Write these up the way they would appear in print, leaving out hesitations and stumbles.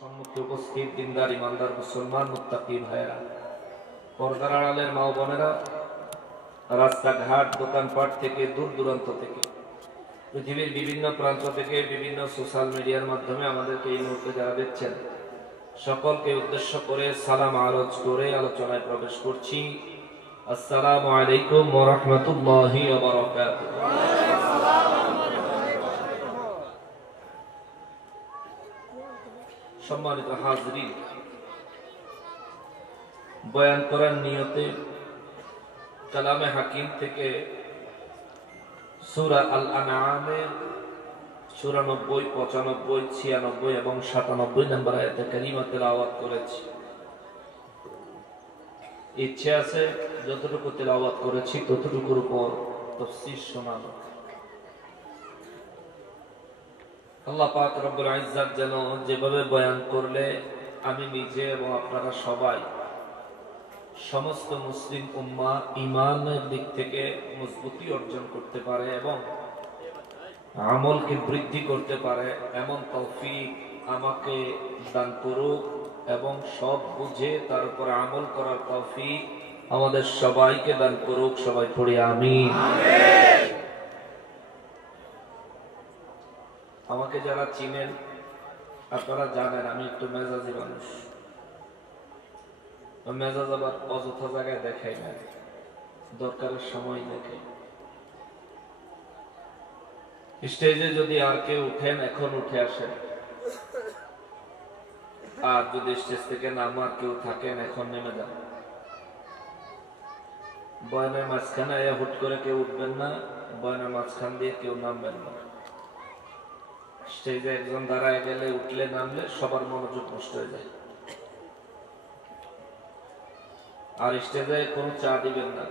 সম্মুখে উপস্থিত দিনদার ইমানদার মুসলমান মুত্তাকি ভাইয়েরা, পর্দার আড়ালের মা ও বোনেরা, রাস্তাঘাট দোকানপাট থেকে দূর দূরান্ত থেকে পৃথিবীর বিভিন্ন প্রান্ত থেকে বিভিন্ন সোশ্যাল মিডিয়ার মাধ্যমে আমাদেরকে এই মুহূর্তে যারা দেখছেন, সকলকে উদ্দেশ্য করে সালাম আরজ করে আলোচনায় প্রবেশ করছি। আসসালামু আলাইকুম ওয়া রাহমাতুল্লাহি ওয়া বারাকাতুহু। সম্মানিত হাজরিন, বয়ান করার নিয়তে কালামে হাকিম থেকে সূরা আল আনআমের ৯৪, ৯৫, ৯৬ এবং ৯৭ নম্বর আয়াতে কারিমা তেলাওয়াত করেছি। ইচ্ছে আছে যতটুকু তেলাওয়াত করেছি ততটুকুর উপর তাফসীর শোনাবো। আল্লাহ পাক রব্বুল ইজ্জত যেন যেভাবে বয়ান করলে আমি নিজে এবং আপনারা সবাই সমস্ত মুসলিম উম্মাহ ঈমানের দিক থেকে মজবুতি অর্জন করতে পারে এবং আমলকে বৃদ্ধি করতে পারে, এমন তৌফিক আমাকে দান করুক এবং সব বুঝে তার উপর আমল করার তৌফিক আমাদের সবাইকে দান করুক। সবাই পড়ি আমিন। আমাকে যারা চিনেন আপনারা জানেন আমি একটু মেজাজি মানুষ। মেজাজ আবার অযথা জায়গায় দেখাই না, দরকারের সময় দেখাই। স্টেজে যদি আর কেউ উঠেন এখন উঠে আসেন, আর যদি স্টেজ থেকে নামার কেউ থাকেন এখন নেমে যান। বয়ানের মাঝখানে হুট করে কেউ উঠবেন না, বয়ানের মাঝখান দিয়ে কেউ নামবেন না। স্টেজে একজন দাঁড়ায় গেলে উঠলে নামলে সবার মনোযোগ নষ্ট হয়ে যায়। আর স্টেজে কোনো চা দিবেন না,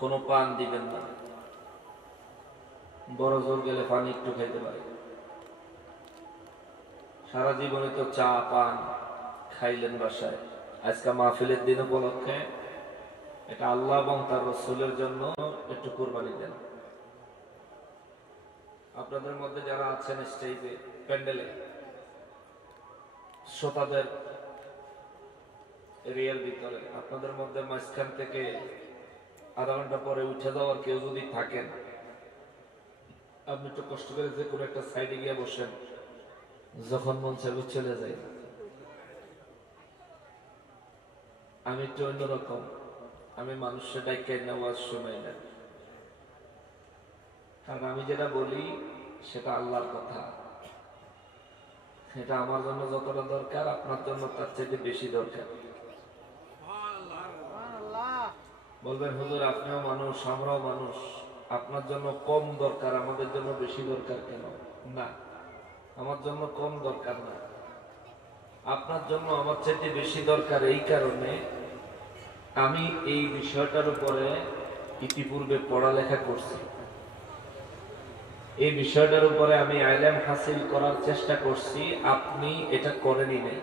কোনো পান দিবেন না। বড় জোর গেলে পানি একটু খাইতে পারে। সারা জীবনে তো চা পান খাইলেন বাসায়, আজকে মাহফিলের দিন উপলক্ষে এটা আল্লাহ এবং তার রাসূলের জন্য একটু কুরবানি দেন। আপনাদের মধ্যে যারা আছেন স্টেজে প্যান্ডেলে, শ্রোতাদের এরিয়ার ভিতরে, আপনাদের মধ্যে মাঝখান থেকে আধা ঘন্টা পরে উঠে যাওয়ার কেউ যদি থাকেন, আপনি একটু কষ্ট করে যে কোনো একটা সাইডে গিয়ে বসেন, যখন মন চাইবে চলে যাই। আমি একটু অন্যরকম, আমি মানুষের ডাইকাই না ওয়াজ শোনাই না, কারণ আমি যেটা বলি সেটা আল্লাহর কথা। এটা আমার জন্য যতটা দরকার আপনার জন্য তার চাইতে বেশি দরকার। বলবেন হুজুর আপনিও মানুষ আমরাও মানুষ, আপনার জন্য কম দরকার আমাদের জন্য বেশি দরকার কেন? না, আমার জন্য কম দরকার না, আপনার জন্য আমার চাইতে বেশি দরকার। এই কারণে আমি এই বিষয়টার উপরে ইতিপূর্বে পড়ালেখা করছি, এই বিষয়টার উপরে আমি ইলম হাসিল করার চেষ্টা করছি। আপনি এটা করেনই নাই,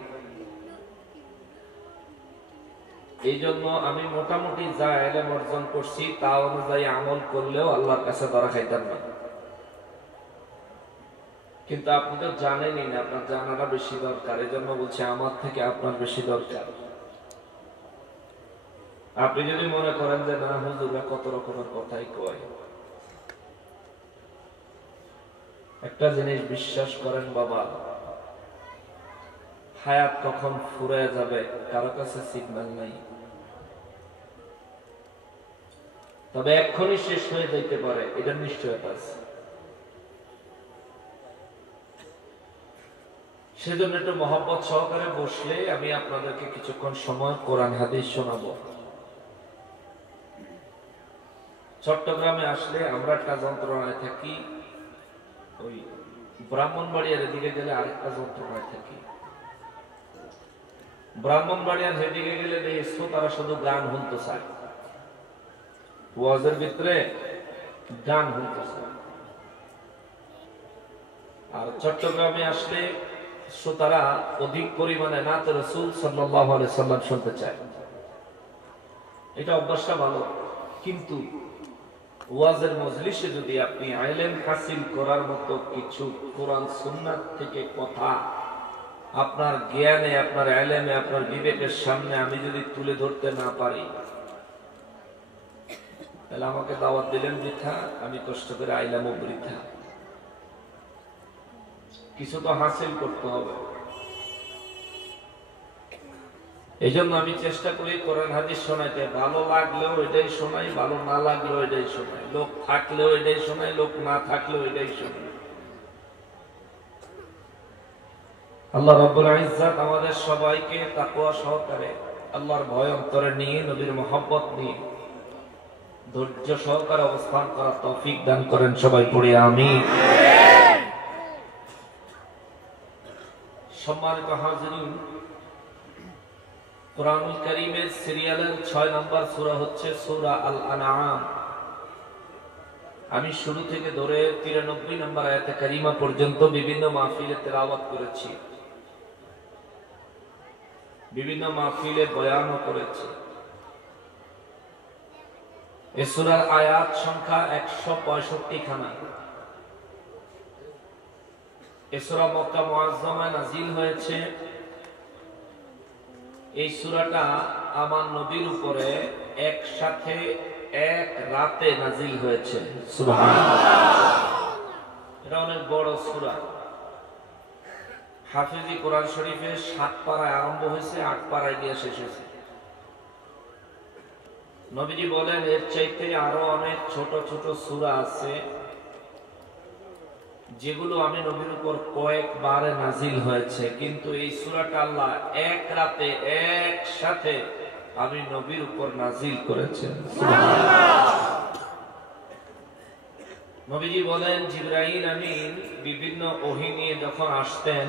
এই জন্য আমি মোটামুটি যা ইলম অর্জন করছি তা অনুযায়ী আমল করলেও আল্লাহর কাছে ধরা খাইতাম না। কিন্তু আপনি তো জানেনই না, আপনার জানাটা বেশি দরকার। এই জন্য বলছি আমার থেকে আপনার বেশি দরকার। আপনি যদি মনে করেন যে না হুজুররা কত রকমের কথাই কয়, একটা জিনিস বিশ্বাস করেন বাবা, হায়াত কখন ফুরিয়ে যাবে কারো কাছে সিগন্যাল নাই, তবে এক্ষুনি শেষ হয়ে যাইতে পারে এটার নিশ্চয়তা আছে। সেজন্য একটু মহব্বত সহকারে বসলে আমি আপনাদেরকে কিছুক্ষণ সময় কোরআন হাদিস শোনাবো। চট্টগ্রামে আসলে আমরা একটা যন্ত্রণায় থাকি, ওই ব্রাহ্মণবাড়িয়ার এদিকে গেলে আরেকটা যন্ত্রণায় থাকি। ব্রাহ্মণবাড়িয়ার সেদিকে গেলে দেখছো তারা শুধু গান শুনতে চায়, ওয়াজের ভিতরে গান শুনতে চায়। আর চট্টগ্রামে আসলে শ্রোতারা অধিক পরিমাণে নাতে রাসূল সাল্লাল্লাহু আলাইহি সাল্লাম শুনতে চায়। এটা অভ্যাসটা ভালো, কিন্তু ওয়াজের মজলিসে যদি আপনি ইলম হাসিল করার মতো কিছু কোরআন সুন্নাত থেকে কথা আপনার জ্ঞানে, আপনার ইলমে, আপনার বিবেকের সামনে আমি যদি তুলে ধরতে না পারি, তাহলে আমাকে দাওয়াত দিলেন বৃথা, আমি কষ্ট করে আইলামও বৃথা। কিছু তো হাসিল করতে হবে। এই জন্য আমি চেষ্টা করি কোরআন হাদিস শোনাইতে। ভালো লাগলেও এটাই শোনাই, ভালো না লাগলেও এটাই শোনাই, লোক থাকলেও এটাই শোনাই, লোক না থাকলেও এটাই শোনাই। আল্লাহ রাব্বুল ইজ্জাত আমাদের সবাইকে তাকওয়া সহকারে, আল্লাহর ভয় অন্তরে নিয়ে, নবীর মহব্বত নিয়ে ধৈর্য সহকারে অবস্থান করার তৌফিক দান করেন। সবাই পড়ি আমিন। সম্মানিত হাজিরিন, কুরআনুল কারীমের সিরিয়ালের 6 নম্বর সূরা হচ্ছে সূরা আল আনআম। আমি শুরু থেকে ধরে 93 নম্বর আয়াতে কারিমা পর্যন্ত বিভিন্ন মাহফিলে তেলাওয়াত করেছি, বিভিন্ন মাহফিলে বয়ানও করেছি। এই সূরার আয়াত সংখ্যা 165 খানা। এই সূরা মক্কা মুআজ্জামায় নাযিল হয়েছে। এই সূরাটা আমার নবীর উপরে একসাথে এক রাতে নাযিল হয়েছে। সুবহানাল্লাহ। এটা অনেক বড় সূরা। হাফেজি কোরআন শরীফে 7 পারায় আরম্ভ হয়েছে, 8 পারায় গিয়ে শেষ হয়েছে। নবীজি বলেন এর চাইতে আরো অনেক ছোট ছোট সূরা আছে যেগুলো আমি নবীর উপর কয়েকবারে নাজিল হয়েছে, কিন্তু এই সূরাটা আল্লাহ এক রাতে একসাথে আমি নবীর উপর নাজিল করেছেন। সুবহানাল্লাহ। নবীজি বলেন জিবরাইল আমিন বিভিন্ন ওহী নিয়ে যখন আসতেন,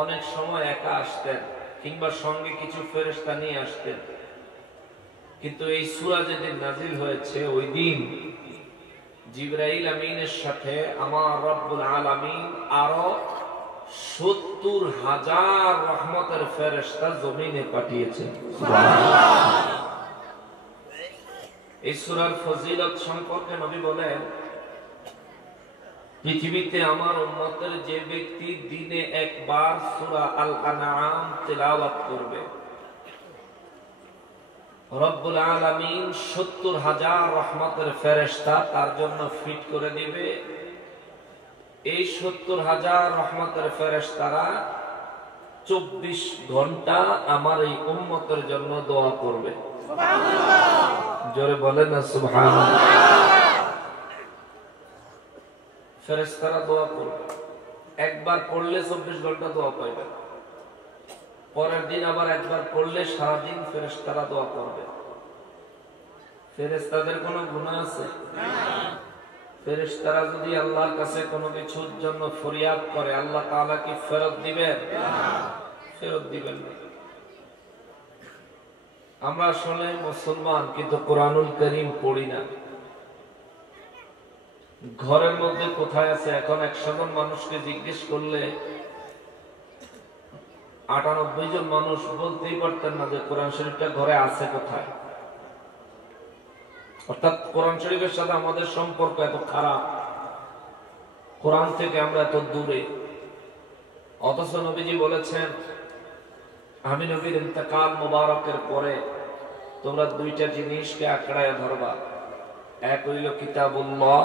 অনেক সময় একা আসতেন কিংবা সঙ্গে কিছু ফেরেশতা নিয়ে আসতেন, কিন্তু এই সূরা যেদিন নাজিল হয়েছে ওই দিন জিবরাইল আমিনের সাথে আমার রব্বুল আলামিন আরো 70,000 রহমতের ফেরেশতা জমিনে পাঠিয়েছেন। সুবহানাল্লাহ। এই সূরার ফজিলত সম্পর্কে নবী বলেন, পৃথিবীতে আমার উম্মতের যে ব্যক্তি দিনে একবার সূরা আল আনআম তেলাওয়াত করবে, রব্বুল আলামিন 70,000 রহমতের ফেরেশতা তার জন্য ফিট করে দিবে। এই 70,000 রহমতের ফেরেশতারা 24 ঘন্টা আমার এই উম্মতের জন্য দোয়া করবে। সুবহানাল্লাহ। জোরে বলেন না সুবহানাল্লাহ। ফেরেশতারা দোয়া করবে, একবার পড়লে 24 ঘন্টা দোয়া পাইবে, পরের দিন আবার একবার পড়লে সারাদিন ফেরেশতারা দোয়া করবে। ফেরেশতাদের কোনো গুনাহ আছে? না। ফেরেশতারা যদি আল্লাহর কাছে কোনো কিছুর জন্য ফরিয়াদ করে, আল্লাহ তাআলা কি ফেরত দিবেন? না, ফেরত দিবেন না। আমরা আসলে মুসলমান, কিন্তু কোরআনুল কারীম পড়ি না। ঘরের মধ্যে কোথায় আছে? এখন 100 জন মানুষকে জিজ্ঞেস করলে 98 জন মানুষ বলতেই পারতেন না যে কোরআন শরীফটা ঘরে আছে কোথায়। অর্থাৎ কোরআন শরীফের সাথে আমাদের সম্পর্ক এত খারাপ, কোরআন থেকে আমরা এত দূরে। অথচ নবীজি বলেছেন, আমি নবীর ইন্তেকাল মুবারকের পরে তোমরা 2টা জিনিসকে আঁকড়ায় ধরবা। এক হইল কিতাবুল্লাহ,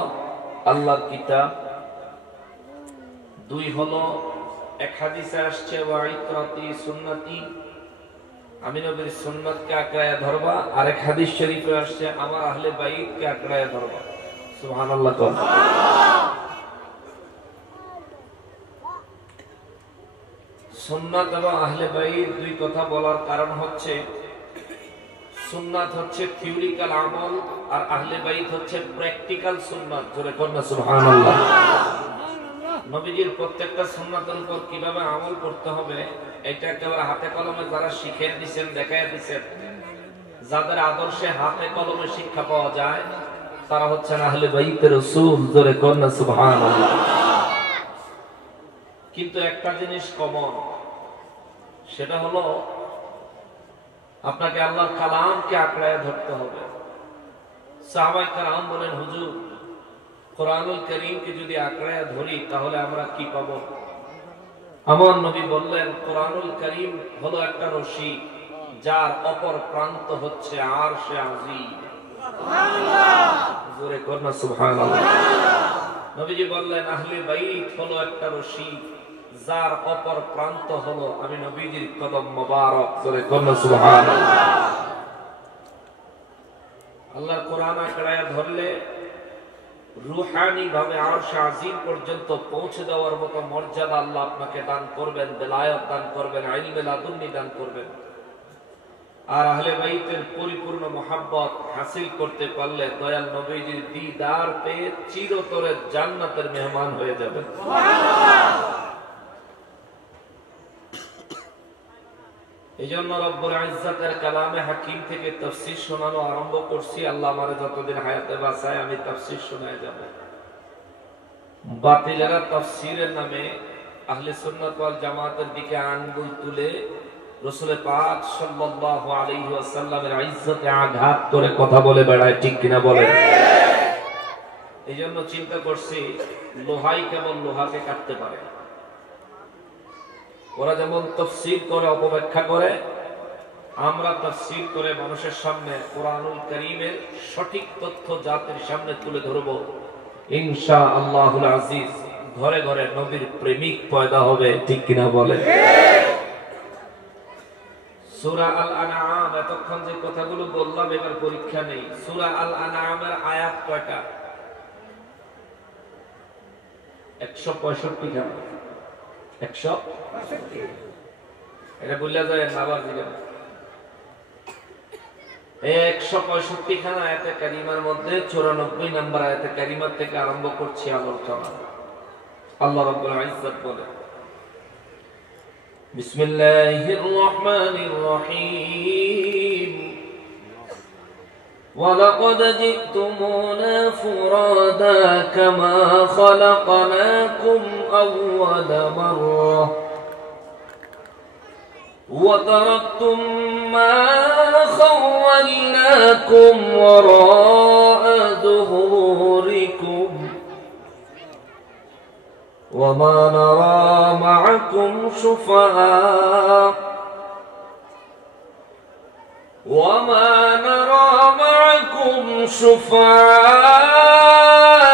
আল্লাহর কিতাব। 2 হলো, এক হাদিসে আসছে ওয়াইতরাতি সুন্নতি, আমি নবীর সুন্নাতকে আঁকড়ায় ধরবা। আরেক হাদিস শরীফে আসছে আমার আহলে বাইতকে আঁকড়ায় ধরবা। সুবহানাল্লাহ। সুন্নাত এবং আহলে বাইত 2 কথা বলার কারণ হচ্ছে, সুন্নাত হচ্ছে থিওরিক্যাল আমল আর আহলে বাইত হচ্ছে প্র্যাকটিক্যাল সুন্নাত। জোরে কোন না সুবহানাল্লাহ। নবীজির প্রত্যেকটা সুন্নাতের উপর কিভাবে আমল করতে হবে এটা একেবারে হাতে কলমে যারা শিখিয়ে দিয়েছেন, দেখাইয়া দিয়েছেন, যাদের আদর্শে হাতে কলমে শিক্ষা পাওয়া যায় তারা হচ্ছেন আহলে বাইতের রাসূল। জোরে কোন না সুবহানাল্লাহ। কিন্তু একটা জিনিস কমন, সেটা হলো আপনাকে আল্লাহর কালামকে আঁকড়ায় ধরতে হবে। সাহাবায়ে কেরাম বলেন, হুজুর কোরআনুল কারীমকে যদি আঁকড়ায় ধরি তাহলে আমরা কি পাবো? আমার নবী বললেন কোরআনুল কারীম হলো একটা রশি যার অপর প্রান্ত হচ্ছে আরশে আজিম। সুবহানাল্লাহ, জোরে করনা সুবহানাল্লাহ। নবীজি বললেন আহলে বাইত হলো একটা রশি যার অপর প্রান্ত হলো আমি নবীজির কদম মোবারক। জোরে করনা সুবহানাল্লাহ। আল্লাহর কোরআন আয়াত ধরলে রূহানি ভাবে আরশে আজিম পর্যন্ত পৌঁছে দেওয়ার মতো মর্যাদা আল্লাহ আপনাকে দান করবেন, বেলায়েত দান করবেন, ইলমে লাদুন্নি দান করবেন। আর আহলে বাইতের পরিপূর্ণ মহব্বত হাসিল করতে পারলে দয়াল নবীজির দিদার পেয়ে চিরতরে জান্নাতের মেহমান হয়ে যাবেন। এইজন্য রব্বুল ইজ্জতের কালামে হাকিম থেকে তাফসীর শোনানো আরম্ভ করছি। আল্লাহ আমারে যতদিন হায়াতে বাঁচায় আমি তাফসীর শোনায় যাব। বাতিলেরা তাফসীরের নামে আহলে সুন্নাত ওয়াল জামাতের দিকে আঙ্গুল তুলে রাসূল পাক সাল্লাল্লাহু আলাইহি ওয়াসাল্লামের ইজ্জতে আঘাত করে কথা বলে বেড়ায়, ঠিক কিনা বলেন? এইজন্য চিন্তা করছি লোহাই কেবল লোহাকে কাটতে পারে। ওরা যেমন তাফসীর করে অপব্যাখ্যা করে, আমরা তাফসীর করে মানুষের সামনে কোরআনুল কারীমের সঠিক তথ্য জাতির সামনে তুলে ধরব। ইনশাআল্লাহুল আজিজ ঘরে ঘরে নবীর প্রেমিক পয়দা হবে, ঠিক কিনা বলে? সূরা আল আনআম, এতক্ষণ যে কথাগুলো বললাম এবার পরীক্ষা নেই। সূরা আল আনআমের আয়াত কয়টা? 165 টা। 165 এটা বললে যায় আবার দিবেন। 165 খানা আয়াতে কারিমার মধ্যে 94 নম্বর আয়াতে কারিমা থেকে আরম্ভ করছি আলোচনা। আল্লাহ রাব্বুল ইজ্জত বলেন বিসমিল্লাহির রহমানির রহিম ওয়ালাকাদ জিতুমুনা ফুরাদা কামা খালাকনাকুম আওয়ালা মাররা ওয়া তারাকতুম মা খাওয়ালনাকুম ওয়ারা'a যুহুরিকুম وما نرى معكم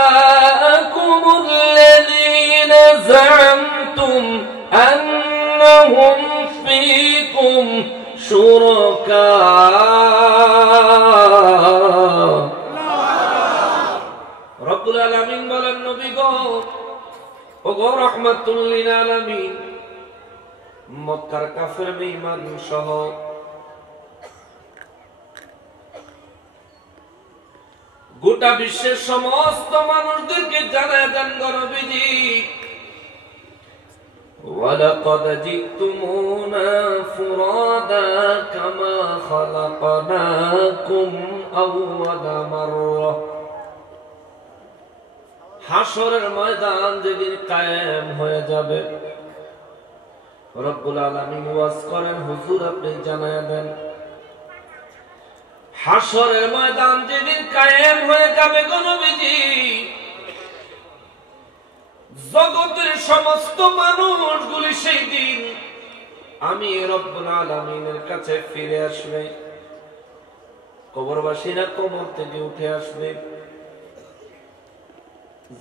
شفعاءكم الذين زعمتم أنهم فيكم شركاء رب العالمين বলেন নবী গো ওগো রাহমাতুল লিল আলামিন, মক্কার কাফের বেঈমান সহ গোটা বিশ্বের সমস্ত মানুষদেরকে জানায় দেন গো নবীজি, ওয়ালাকাদ জিতুমুনা ফুরাদা কামা খালাকনাকুম আওয়ালা মাররা। হাসরের ময়দান যেদিন কায়েম হয়ে যাবে, রব্বুল আলামিন ওয়াজ করেন হুজুর আপনি জানায়া দেন, হাসরের ময়দান যেদিন কায়েম হয়ে যাবে গো নবীজি, জগতের সমস্ত মানুষগুলি সেই দিন আমি রব্বুল আলামিনের কাছে ফিরে আসবে। কবরবাসীরা কবর থেকে উঠে আসবে,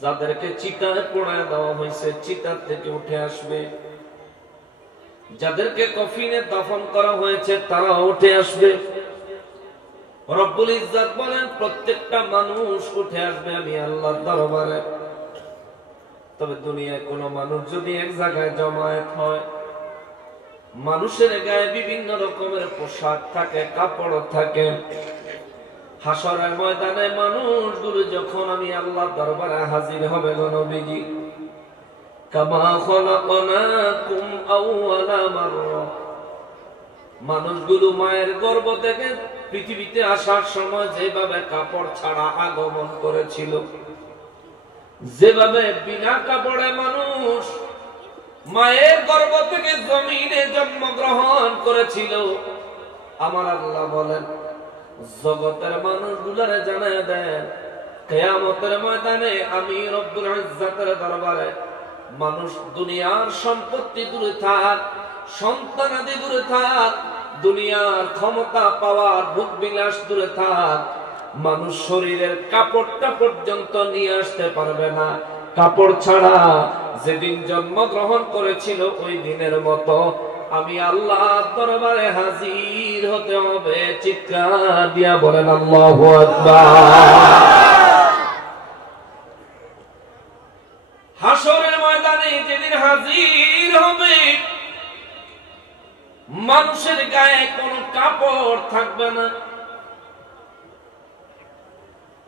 যাদেরকে চিতায় পোড়ায় দেওয়া হয়েছে চিতার থেকে উঠে আসবে, যাদেরকে কফিনে দাফন করা হয়েছে তারা উঠে আসবে। রব্বুল ইজ্জত বলেন প্রত্যেকটা মানুষ উঠে আসবে আমি আল্লাহর দরবারে। তবে দুনিয়ায় কোন মানুষ যদি এক জায়গায় জমায়েত হয়, মানুষের গায়ে বিভিন্ন রকমের পোশাক থাকে, কাপড় থাকে, হাসরের ময়দানে মানুষগুলো যখন আমি আল্লাহর দরবারে হাজির হবে গো নবীজি, কামা খালাকনাকুম আওয়ালা মাররা, মানুষগুলো মায়ের গর্ভ থেকে পৃথিবীতে আসার সময় যেভাবে কাপড় ছাড়া আগমন করেছিল, যেভাবে বিনা কাপড়ে মানুষ মায়ের গর্ভ থেকে জমিনে জন্মগ্রহণ করেছিল, আমার আল্লাহ বলেন জগতের মানুষগুলোরে জানায় দেন কিয়ামতের ময়দানে আমি রব্বুল ইজ্জতের দরবারে মানুষ দুনিয়ার সম্পত্তি দূরে থাক, সন্তানাদি দূরে থাক, দুনিয়ার ক্ষমতা পাওয়ার ভোগ বিলাস দূরে থাক, মানুষ শরীরের কাপড়টা পর্যন্ত নিয়ে আসতে পারবে না। কাপড় ছাড়া যেদিন জন্মগ্রহণ করেছিল ওই দিনের মতো আমি আল্লাহর দরবারে হাজির হতে হবে। চিৎকার দিয়া বলেন আল্লাহু আকবার। হাসরের ময়দানে যেদিন হাজির হবে মানুষের গায়ে কোনো কাপড় থাকবে না।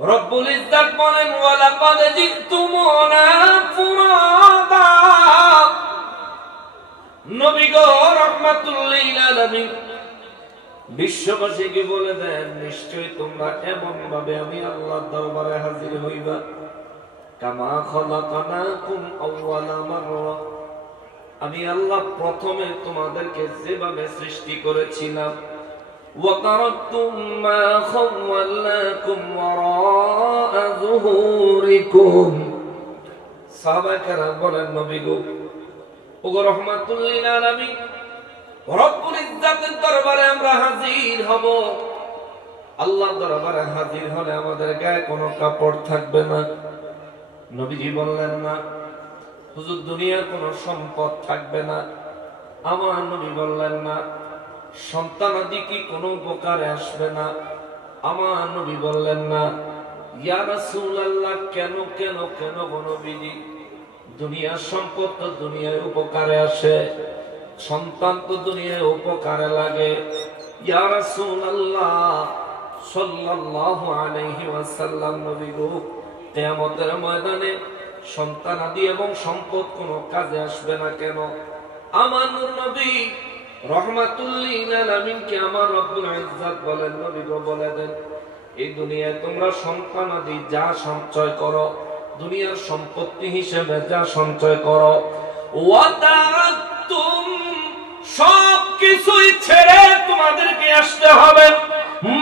রব্বুল ইজ্জত বলেন ওয়ালাকাদ জিতুমুনা ফুরাদা। নবী গো রাহমাতুল লিল আলামিন বিশ্ববাসীকে বলে দেন নিশ্চয়ই তোমরা এমন ভাবে আমি আল্লাহর দরবারে হাজির হইবা কামা খলাকনাকুম আউয়ালা মাররা। আমি আল্লাহ প্রথমে তোমাদেরকে যেভাবে সৃষ্টি করেছিলাম وَتَرَكْتُمْ مَا خَوَّلْنَاكُمْ وَرَاءَ ظُهُورِكُمْ। সাহাবায়ে কেরাম বলেন নবী গো ওগো রাহমাতুল লিল আলামিন রব্বুল ইজ্জতের দরবারে আমরা হাজির হব। আল্লাহর দরবারে হাজির হলে আমাদের গায়ে কোনো কাপড় থাকবে না। নবীজি বললেন না হুজুর দুনিয়ার কোনো সম্পদ থাকবে না। আমার নবী বললেন না সন্তানাদি কি কোনো উপকারে আসবে না। আমার নবী বললেন না ইয়া রাসূলুল্লাহ কেন কেন কেন নবীজি দুনিয়ার সম্পদ তো দুনিয়ায় উপকারে আসে, সন্তান তো দুনিয়ায় উপকারে লাগে। ইয়া রাসূলুল্লাহ সাল্লাল্লাহু আলাইহি ওয়াসাল্লাম নবী গো কিয়ামতের ময়দানে সন্তানাদি এবং সম্পদ কোনো কাজে আসবে না কেন? আমার নূর নবী রাহমাতুল লিল আলামিন কে আমার রব্বুল ইজ্জত বলেন নবী গো বলে দেন এই দুনিয়ায় তোমরা সন্তানাদি যা সঞ্চয় করো দুনিয়ার সম্পত্তি হিসেবে যা সঞ্চয় করো ওয়াতারাতুম সবকিছুই ছেড়ে তোমাদেরকে আসতে হবে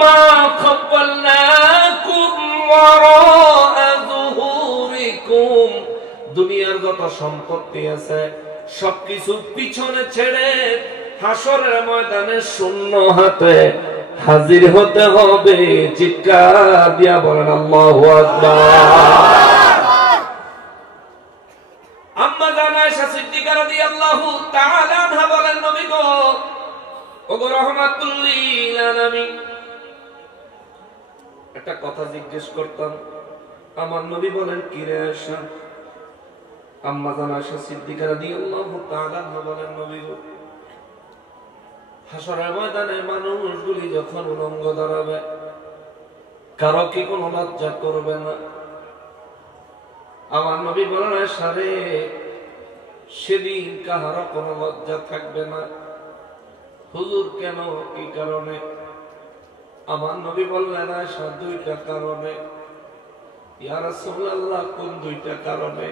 মা খাওয়ালনাকুম ওয়ারাআ যুহুরিকুম। দুনিয়ার যত সম্পত্তি আছে সবকিছু পিছনে ছেড়ে হাসরের ময়দানে শূন্য হাতে হাজির হতে হবে। চিৎকার দিয়া বলেন আল্লাহু আকবার। আম্মা জান আয়েশা সিদ্দিকা রাদিয়াল্লাহু তাআলা আনহা বলেন নবী গো ওগো রাহমাতুল লিল আলামিন একটা কথা জিজ্ঞেস করতাম। আমার নবী বলেন কি রে আয়েশা? আম্মা জান আয়েশা সিদ্দিকা রাদিয়াল্লাহু তাআলা আনহা বলেন নবী গো হাসরের ময়দানে মানুষগুলি যখন উলঙ্গ দাঁড়াবে কারো কি কোনো লজ্জা করবে না? আমার নবী বলেন আয়েশা রে সেদিন কাহারও কোনো লজ্জা থাকবে না। হুজুর কেন কি কারণে? আমার নবী বললেন আয়েশা দুইটা কারণে। ইয়া রাসূলুল্লাহ কোন দুইটা কারণে?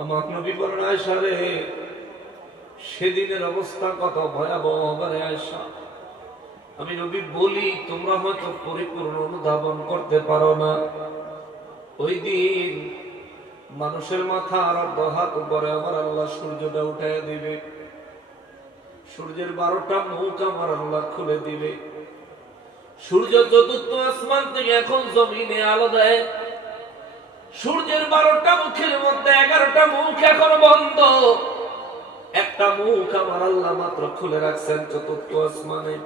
আমার নবী বলেন আয়েশা রে সেদিনের অবস্থা কত ভয়াবহ হবে আয়েশা। আমি নবী বলি তোমরা হয়তো পরিপূর্ণ অনুধাবন করতে পারো না। ওই দিন মানুষের মাথা আর হাত উপরে আমার আল্লাহ সূর্যটা উঠাইয়া দিবে। সূর্যের 12টা মুখ আমার আল্লাহ খুলে দিবে। সূর্য চতুর্থ আসমান থেকে এখন জমিনে আলো দেয়। সূর্যের 12টা মুখের মধ্যে 11টা মুখ এখন বন্ধ। একটা মুখ আমার আল্লাহ মাত্র খুলে রাখছেন চতুর্থ আসমানে।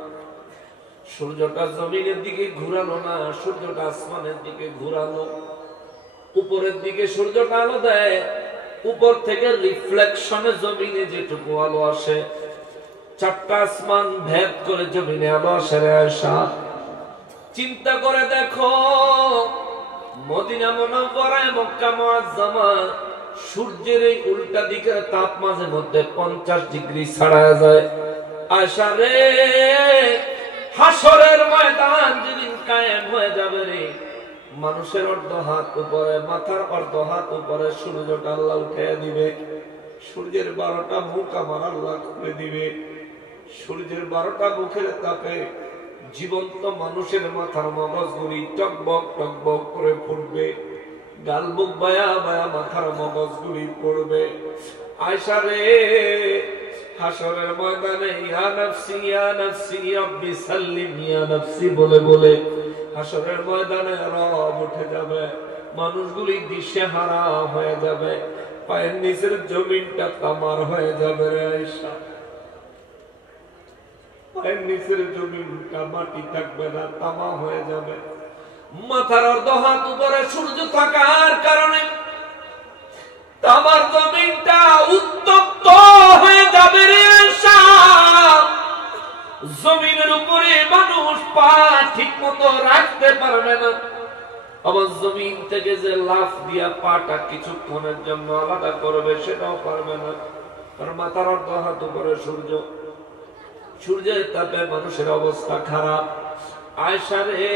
সূর্যটা জমিনের দিকে ঘুরালো না, সূর্যটা আসমানের দিকে ঘুরালো। উপরের দিকে সূর্যটা আলো দেয়, উপর থেকে রিফ্লেকশনে জমিনে যেটুকু আলো আসে 4টা আসমান ভেদ করে জমিনে আলো আসে রে আয়েশা। চিন্তা করে দেখো মদিনা মুনাওয়ারায় মক্কা মুআজ্জামা সূর্যের এই উল্টা দিকের তাপ মাঝে মধ্যে 50 ডিগ্রি ছাড়া যায়। আয়েশা রে হাসরের ময়দান যেদিন কায়েম হয়ে যাবে রে মানুষের অর্ধ হাত উপরে মাথার অর্ধ হাত উপরে সূর্যটা আল্লাহ উঠিয়ে দিবে। সূর্যের 12টা মুখ আমার আল্লাহ খুলে দিবে। সূর্যের 12টা মুখের তাপে জীবন্ত মানুষের মাথার মগজগুলি টকবক টকবক করে ফুটবে। গাল মুখ বায়া বায়া মাথার মগজগুলি পড়বে। আয়েশা রে, হাসরের ময়দানে ইয়া নাফসি ইয়া নাফসি আব্বি সাল্লিম ইয়া নাফসি বলে বলে হাসরের ময়দানে রব উঠে যাবে, মানুষগুলি দিশেহারা হয়ে যাবে, পায়ের নিচের জমিনটা তামার হয়ে যাবে রে আয়েশা। পায়ের নিচের জমিনটা মাটি থাকবে না, তামা হয়ে যাবে। মাথার অর্ধ হাত উপরে সূর্য থাকার কারণে তামার জমিনটা উত্তপ্ত হয়ে যাবে রে আয়েশা। জমিনের উপরে মানুষ পা ঠিক মতো রাখতে পারবে না। আবার জমিন থেকে যে লাফ দিয়া পাটা কিছুক্ষণের জন্য আলাদা করবে সেটাও পারবে না। আর মাথার অর্ধ হাত উপরে সূর্য, সূর্যের তাপে মানুষের অবস্থা খারাপ। আয়েশা রে,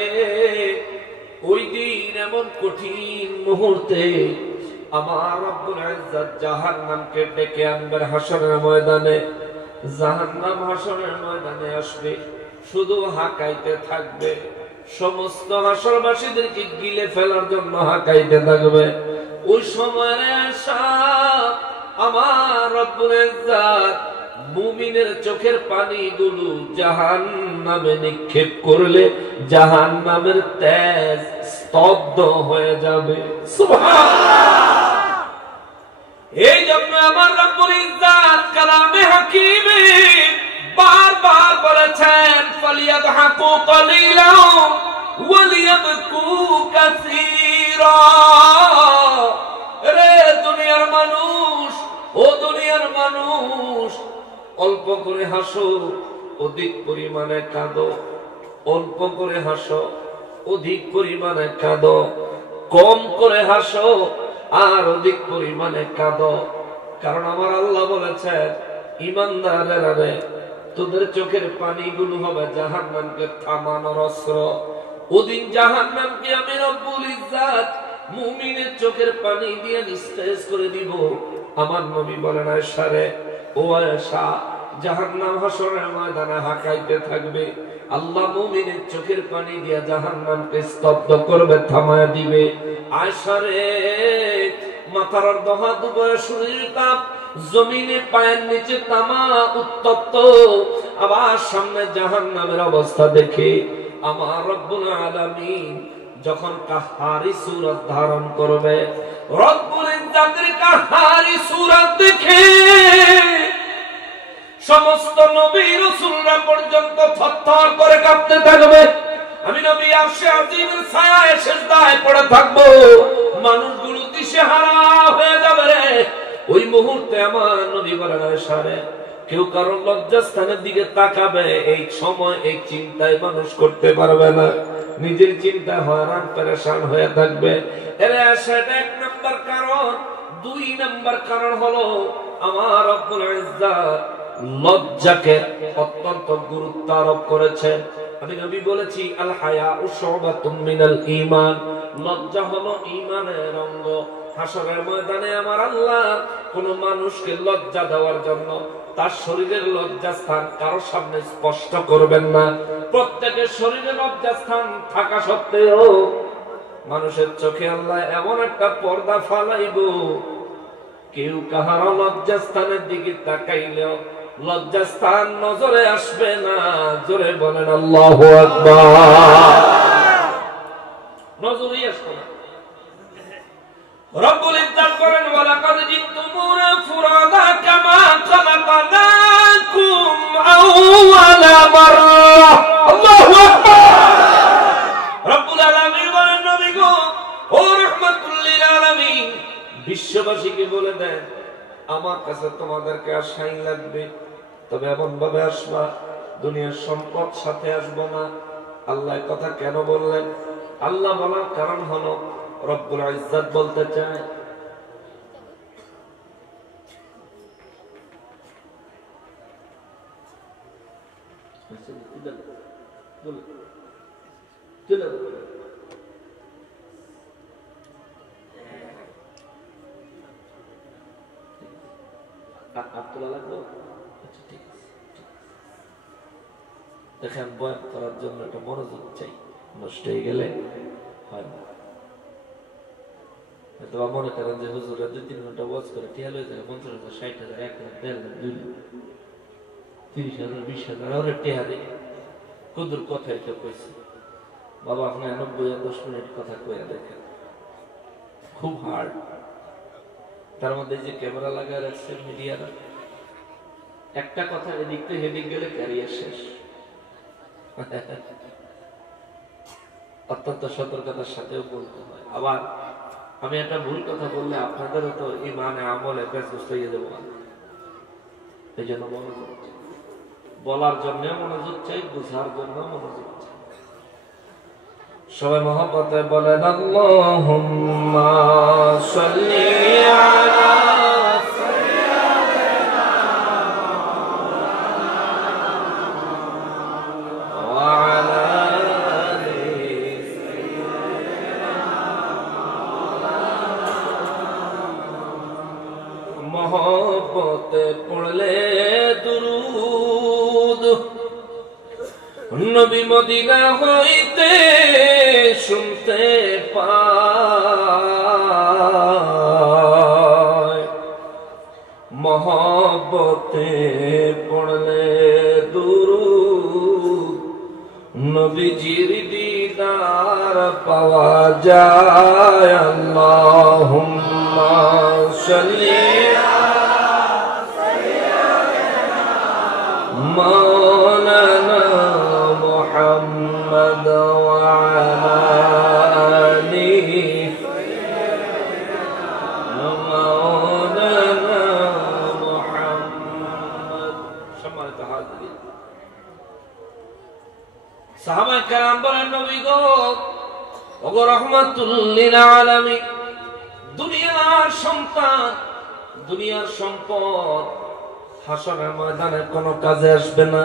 ওই দিন এমন কঠিন মুহূর্তে আমার রব্বুল ইজ্জত জাহান্নামকে ডেকে আনবেন হাসরের ময়দানে। জাহান্নাম হাসরের ময়দানে আসবে, শুধু হাঁকাইতে থাকবে, সমস্ত হাসরবাসীদেরকে গিলে ফেলার জন্য হাঁকাইতে থাকবে। ওই সময় আয়েশা, আমার রব্বুল ইজ্জত মুমিনের চোখের পানিগুলো জাহান্নামে নিক্ষেপ করলে জাহান্নামের তেজ স্তব্ধ হয়ে যাবে। সুবহানাল্লাহ। এই জন্য আমার রব্বুল ইজ্জত কালামে হাকিমে বারবার বলেছেন, ফালিয়াদহাকু কালিলাও ওয়ালিয়াবকু কাসীরা। রে দুনিয়ার মানুষ, ও দুনিয়ার মানুষ, অল্প করে হাসো, অধিক পরিমাণে কাঁদো। অল্প করে হাসো, অধিক পরিমাণে কাঁদো। কম করে হাসো আর অধিক পরিমাণে কাঁদো। কারণ আমার আল্লাহ বলেছেন, ঈমানদারেরা রে, তোদের চোখের পানিগুলো হবে জাহান্নামকে থামানোর অস্ত্র। ওদিন জাহান্নামকে আমি রব্বুল ইজ্জত মুমিনের চোখের পানি দিয়ে নিস্তেজ করে দিব। আমার নবী বলেন, আয়েশা রে, ও আয়েশা, জাহান্নাম হাসরের ময়দানে হাঁকাইতে থাকবে, আল্লাহ মুমিনের চোখের পানি দিয়ে জাহান্নামকে স্তব্ধ করবে, থামায় দিবে। আয়েশা রে, মাথার অর্ধ হাত উপরে সূর্যের তাপ, জমিনে পায়ের নিচে তামা উত্তপ্ত, আবার সামনে জাহান্নামের অবস্থা দেখে আমার রব্বুল আলামিন যখন কাহারি সূরত ধারণ করবে, রব্বুল ইজ্জতের কাহারি সূরত দেখে সমস্ত নবী রাসূলরা পর্যন্ত থরথর করে কাঁপতে থাকবে। আমি নবী আরশে আজিমের ছায়ায় সিজদায় পড়ে থাকব, মানুষগুলো দিশেহারা হয়ে যাবে রে। ওই মুহূর্তে আমার নবী বলেন, আয়েশা রে, কেউ কারোর লজ্জাস্থানের দিকে তাকাবে, এই সময় এই চিন্তায় মানুষ করতে পারবে না, নিজের চিন্তা হয়রান পেরেশান হয়ে থাকবে। এরে সেটা এক নাম্বার কারণ। দুই নাম্বার কারণ হলো আমার রব্বুল ইজ্জত লজ্জাকে অত্যন্ত গুরুত্ব আরোপ করেছেন। আমি নবী বলেছি, আল হায়াউ শুবাতুম মিনাল ঈমান, লজ্জা হলো ঈমানের অঙ্গ। হাসরের ময়দানে আমার আল্লাহ কোন মানুষকে লজ্জা দেওয়ার জন্য তার শরীরের লজ্জাস্থান কারো সামনে স্পষ্ট করবেন না। প্রত্যেকের শরীরে লজ্জাস্থান থাকা সত্ত্বেও মানুষের চোখে আল্লাহ এমন একটা পর্দা ফালাইব, কেউ কাহারো লজ্জাস্থানের দিকে তাকাইলেও লজ্জাস্থান নজরে আসবে না। জোরে বলেন আল্লাহু আকবার। নজরেই আসবে না। রব্বুল ইজ্জত করেন, ওয়ালাকাদ জিতুমুনা ফুরাদা কামা খালাকনাকুম আউওয়ালা মাররা। আল্লাহু আকবার। রব্বুল আলামিন বলেন, নবী গো, ও রাহমাতুল লিল আলামিন, বিশ্ববাসীকে বলে দেন, আমার কাছে তোমাদেরকে আসাই লাগবে, তবে এমন ভাবে আসবা, দুনিয়ার সম্পদ সাথে আসবো না। আল্লাহ কথা কেন বললেন? আল্লাহ বলার কারণ হলো রব্বুল ইজ্জত বলতে চায়, দেখেন বয়ান করার জন্য একটা মনোযোগ চাই, নষ্ট হয়ে গেলে হয় না। অথবা মনে করেন যে হুজুরা 2-3 ঘন্টা ওয়াজ করে টিয়া লয়ে যায় 50,000 60,000 1 লাখ 1.5 লাখ 2 লাখ 30,000 20,000 আর টিয়া দেয় কুদুর কথা এটা কইছে বাবা আপনি 90-10 মিনিট কথা কইয়া দেখেন খুব হার্ড তার মধ্যে যে ক্যামেরা লাগায় রাখছে মিডিয়ারা একটা কথা এদিক থেকে হেদিক গেলে ক্যারিয়ার শেষ অত্যন্ত সতর্কতার সাথেও বলতে হয় আবার আমি একটা ভুল কথা বললে আপনাদেরও তো ইমানে আমলে পেছন হয়ে যাবো এই জন্য মনোযোগ বলার জন্য মনোযোগ চাই বুঝার জন্য মনোযোগ চাই সবাই মহব্বতে বলেন আল্লাহুম্মা সাল্লি আলা মহব্বতে পড়লে দুরূদ নবী মদিনা হইতে শুনতে পায় মহব্বতে পড়লে দুরূদ নবীজির দিদার পাওয়া যায় আল্লাহুম্মা সাল্লি مولانا محمد وعلى آله مولانا محمد সম্মানিত হাজিরিন সাহাবায়ে কেরাম বলেন নবী গো ওগো রাহমাতুল লিল আলামিন দুনিয়ার সন্তান দুনিয়ার সম্পদ হাসরের ময়দানে কোনো কাজে আসবে না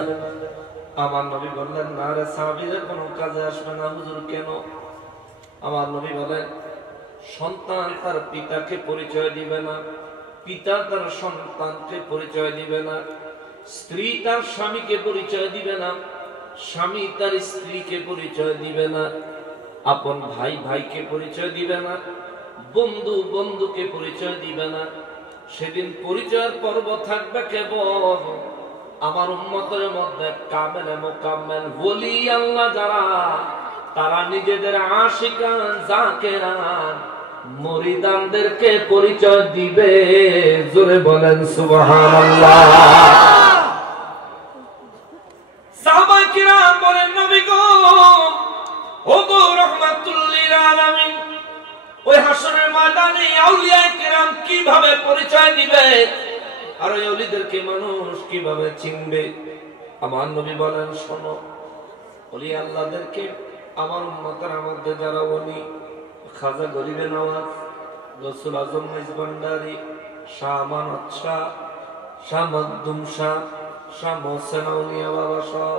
আমার নবী বললেন না রে সাহাবীরা কোনো কাজে আসবে না হুজুর কেন আমার নবী বলেন সন্তান তার পিতাকে পরিচয় দিবে না পিতা তার সন্তানকে পরিচয় দিবে না স্ত্রী তার স্বামীকে পরিচয় দিবে না স্বামী তার স্ত্রীকে পরিচয় দিবে না আপন ভাই ভাইকে পরিচয় দিবে না বন্ধু বন্ধুকে পরিচয় দিবে না সেদিন পরিচয়ের পর্ব থাকবে কেবল আমার উম্মতের মধ্যে কামেল মুকাম্মেল ওলি আল্লাহ যারা তারা নিজেদের আশিকান জাকেরান মুরিদানদেরকে পরিচয় দিবে জোরে বলেন সুবহানাল্লাহ সাহাবায়ে কিরাম বলেন নবী গো ওগো রাহমাতুল লিল আলামিন ওই হাসরের ময়দানে আউলিয়ায়ে কেরাম কিভাবে পরিচয় দিবে আর ওই ওলিদেরকে মানুষ কিভাবে চিনবে আমার নবী বলেন শোনো ওলি আল্লাহদেরকে আমার উম্মতের মধ্যে যারা ওলি খাজা গরিবে নওয়াজ গৌসুল আজম মেজবান্ডারি শাহ আমানত শাহ শাহ মখদুম শাহ শাহ মোহসেন আউলিয়া বাবা সহ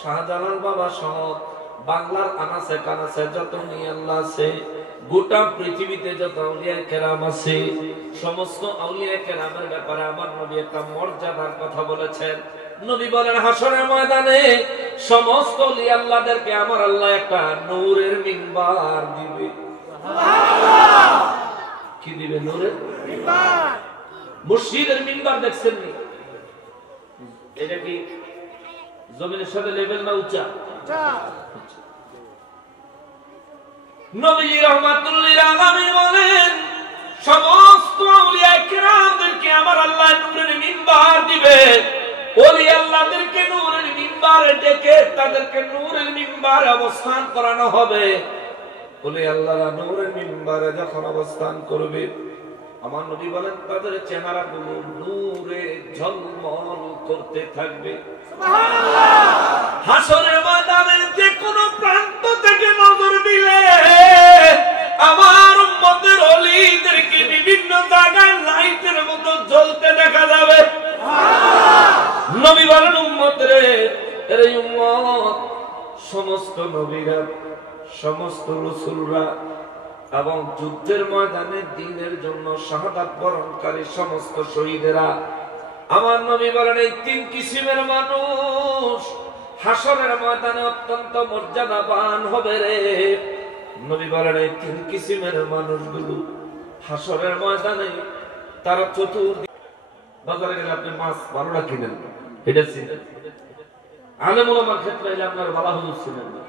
শাহজালাল বাবা সহ বাংলার আনাসে কানাসে যত ওলি আল্লাহ আছে গোটা পৃথিবীতে যত আউলিয়া কেরাম আছে সমস্ত আউলিয়া কেরামের ব্যাপারে আমার নবী একটা মর্যাদার কথা বলেছেন নবী বলেন হাসরের ময়দানে সমস্ত ওলি আল্লাহদেরকে আমার আল্লাহ একটা নূরের মিম্বার দিবে সুবহানাল্লাহ কি দিবে নূরের মিম্বার মুর্শিদের মিম্বার দেখছেন নি এটা কি জমিনের সাথে লেভেল না উঁচা নবী রাহমাতুল লিল আলামিন বলেন সমস্ত আউলিয়া কিরামদেরকে আমার আল্লাহ নূরের মিম্বার দিবে ওলি আল্লাহদেরকে নূরের মিম্বারে ডেকে তাদেরকে নূরের মিম্বারে অবস্থান করানো হবে ওলি আল্লাহরা নূরের মিম্বারে যখন অবস্থান করবে আমার নবী বলেন তাদের চেহারাগুলো নূরে ঝলমল করতে থাকবে সুবহানাল্লাহ হাসরের ময়দানের যে কোন প্রান্ত থেকে নজর দিলে আমার উম্মতের ওলিদেরকে বিভিন্ন জায়গায় লাইটের মতো জ্বলতে দেখা যাবে সুবহানাল্লাহ নবী বলেন উম্মতরে এরে উম্মত সমস্ত নবীরা সমস্ত রাসূলরা এবং যুদ্ধের ময়দানে দ্বীনের জন্য শাহাদাত বরণকারী সমস্ত শহীদেরা আমার নবী বলেন এই তিন কিসিমের মানুষ হাসরের ময়দানে অত্যন্ত মর্যাদাবান হবে রে নবী বলেন এই তিন কিসিমের মানুষগুলো হাসরের ময়দানে তারা চতুর্দিকে, বাজারে গেলে আপনি মাছ ভালোটা কিনেন, এটা চিনেন, আলেম ওলামার ক্ষেত্রে এলে আপনার বালা হুজুর চিনেন না।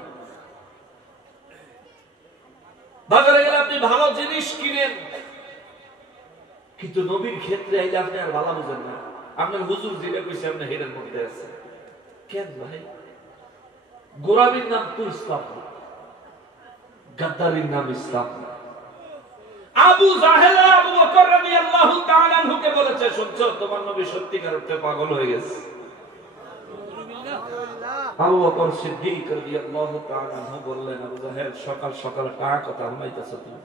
বাজারে গেলে আপনি ভালো জিনিস কিনেন, কিন্তু নবীর ক্ষেত্রে আইলে আপনি আর ভালো বুঝেন না। আপনার হুজুর যেটা কইছে আপনি হেডের মধ্যে আছে। কেন ভাই? গোলামীর নাম তো ইসলাম, গাদ্দারির নাম ইসলাম। আবু জাহেল আবু বকর রাদিয়াল্লাহু তাআলা আনহুকে বলেছে, শুনছো তোমার নবী সত্যিকার অর্থে পাগল হয়ে গেছে। আবু বকর সিদ্দিক রাদিয়াল্লাহু তাআলা আনহু বললেন, আবু জাহেল সকাল সকাল কার কথা শুনাইতেছো তুমি?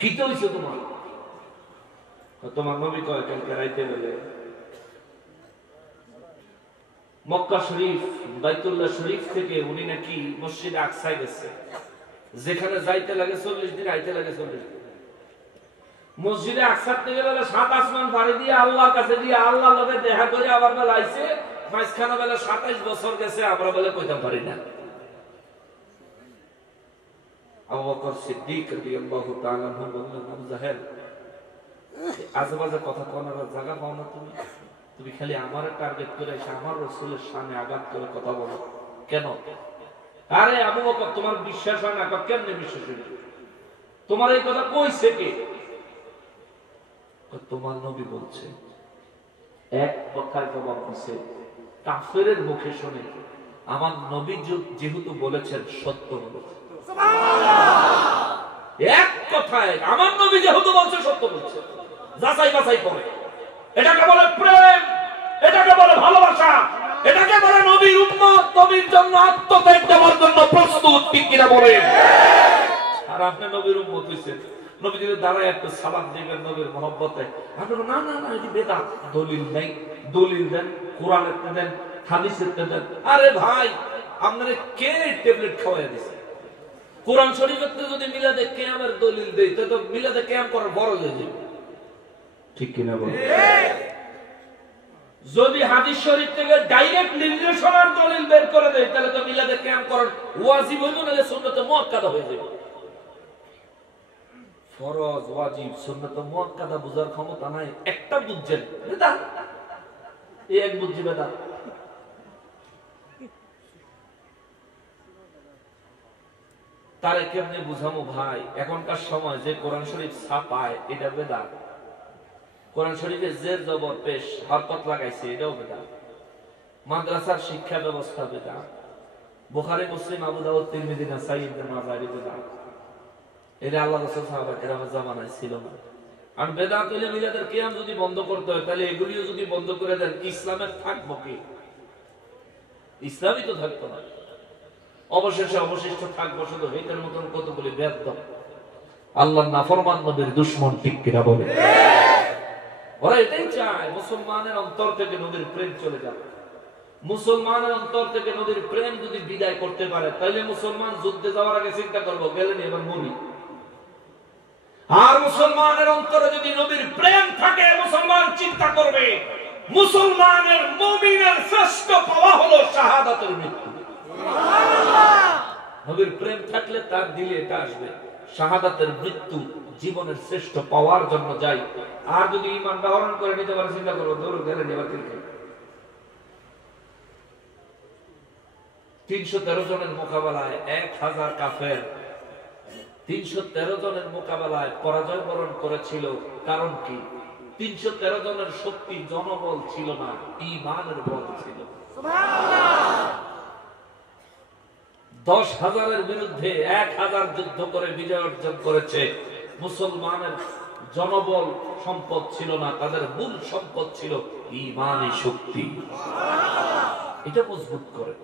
কি তো হইছে তোমার? তোমার নবী কয় কালকে রাইতে বেলে মক্কা শরীফ বাইতুল্লাহ শরীফ থেকে উনি নাকি মসজিদে আকসায় গেছে, যেখানে যাইতে লাগে 40 দিন, আইতে লাগে 40 দিন। মসজিদে আকসা থেকে বেলা 7 আসমান পাড়ি দিয়ে আল্লাহর কাছে দিয়ে আল্লাহর লগে দেখা করে আবার বেলা আইছে, মাঝখানে বেলা 27 বছর গেছে, আমরা বলে কইতাম পারি না। আবু বকর সিদ্দিক রাদিয়াল্লাহু তাআলা আনহু বললেন, আবু জাহেল আজেবাজে কথা কোনার জায়গা পাও না তুমি? তুমি খালি আমারে টার্গেট করে এসে আমার রাসূলের সামনে আঘাত করে কথা বলো কেন? আরে আবু বকর তোমার বিশ্বাস হয় না? কেমনে বিশ্বাস হয়? তোমার এই কথা কইছে কে? তোমার নবী বলছে। এক কথায় জবাব দিছে, কাফেরের মুখে শুনে আমার নবী যেহেতু বলেছেন সত্য বলেছে। এক কথায় আমার নবী যেহেতু বলছে সত্য বলছে, যাচাই বাছাই করে। এটাকে বলে প্রেম, এটাকে বলে ভালোবাসা, এটাকে বলে নবীর উম্মত, নবীর জন্য আত্মত্যাগ দেওয়ার জন্য প্রস্তুত। ঠিক কিনা বলেন? আর আপনি নবীর উম্মত হইছেন, নবী যদি দাঁড়ায় একটু সালাম দিবেন নবীর মহব্বতে, আপনার না না না এটি বেদাত। দলিল নাই, দলিল দেন, কোরআনের দেন, হাদিসের দেন। আরে ভাই আপনারে কে ট্যাবলেট খাওয়াই দিছে? কোরআন শরীফের যদি মিলাদে কিয়ামের দলিল দেই তো মিলাদে কিয়াম করার বড় হয়ে যাবে। ঠিক কিনা বলেন? যদি হাদিস শরীফ থেকে ডাইরেক্ট নির্দেশনার দলিল বের করে দেয় তাহলে তো মিলাদে কিয়াম করার ওয়াজিব হইল না, সুন্নাতে মুআক্কাদা হয়ে যাবে। ফরজ ওয়াজিব সুন্নাতে মুআক্কাদা বুঝার ক্ষমতা নাই, একটা বুঝছেন বেদাত, এই এক বুঝছি বেদাত। তারে কেমনে বুঝামো ভাই? এখনকার সময় যে কোরআন শরীফ ছাপায় এটা বেদাত, কোরআন শরীফে জের জবর পেশ হরকত লাগাইছে এটাও বেদাত, মাদ্রাসার শিক্ষা ব্যবস্থা বেদাত, বুখারী মুসলিম আবু দাউদ তিরমিজি নাসাঈ ইবনে মাজাহ বেদাত। এটা আল্লাহ রাসূল সাহাবায়ে কেরামের জামানায় ছিল না। আর বেদাত হইলে মিলাদের কিয়াম যদি বন্ধ করতে হয় তাহলে এগুলিও যদি বন্ধ করে দেন ইসলামের থাকবো কি? ইসলামই তো থাকতো না। অবশেষে অবশিষ্ট থাকবো শুধু হেতের মতন কতগুলি বেয়াদব আল্লাহর নাফরমান নবীর দুশমন। ঠিক কিনা বলে? ওরা এটাই চায় মুসলমানের অন্তর থেকে নবীর প্রেম চলে যাবে। মুসলমানের অন্তর থেকে নবীর প্রেম যদি বিদায় করতে পারে তাহলে মুসলমান যুদ্ধে যাওয়ার আগে চিন্তা করবো গেলেন এবার মরি। আর মুসলমানের অন্তরে যদি নবীর প্রেম থাকে মুসলমান চিন্তা করবে মুসলমানের মুমিনের শ্রেষ্ঠ পাওয়া হলো শাহাদাতের মৃত্যু। নবীর প্রেম থাকলে তার দিলে এটা আসবে, শাহাদাতের মৃত্যু জীবনের শ্রেষ্ঠ পাওয়ার জন্য যাই। আর যদি ঈমান ধারণ করে নিতে পারে চিন্তা করবো দৌড় গেলেন এবার ক্রিকেট। 313 জনের মোকাবেলায় 1000 কাফের 313 জনের মোকাবেলায় পরাজয় বরণ করেছিল। কারণ কি? 313 জনের শক্তি জনবল ছিল না, ঈমানের বল ছিল। সুবহানাল্লাহ। 10,000-এর বিরুদ্ধে 1000 যুদ্ধ করে বিজয় অর্জন করেছে। মুসলমানের জনবল সম্পদ ছিল না, তাদের মূল সম্পদ ছিল ঈমানী শক্তি। এটা মজবুত করে।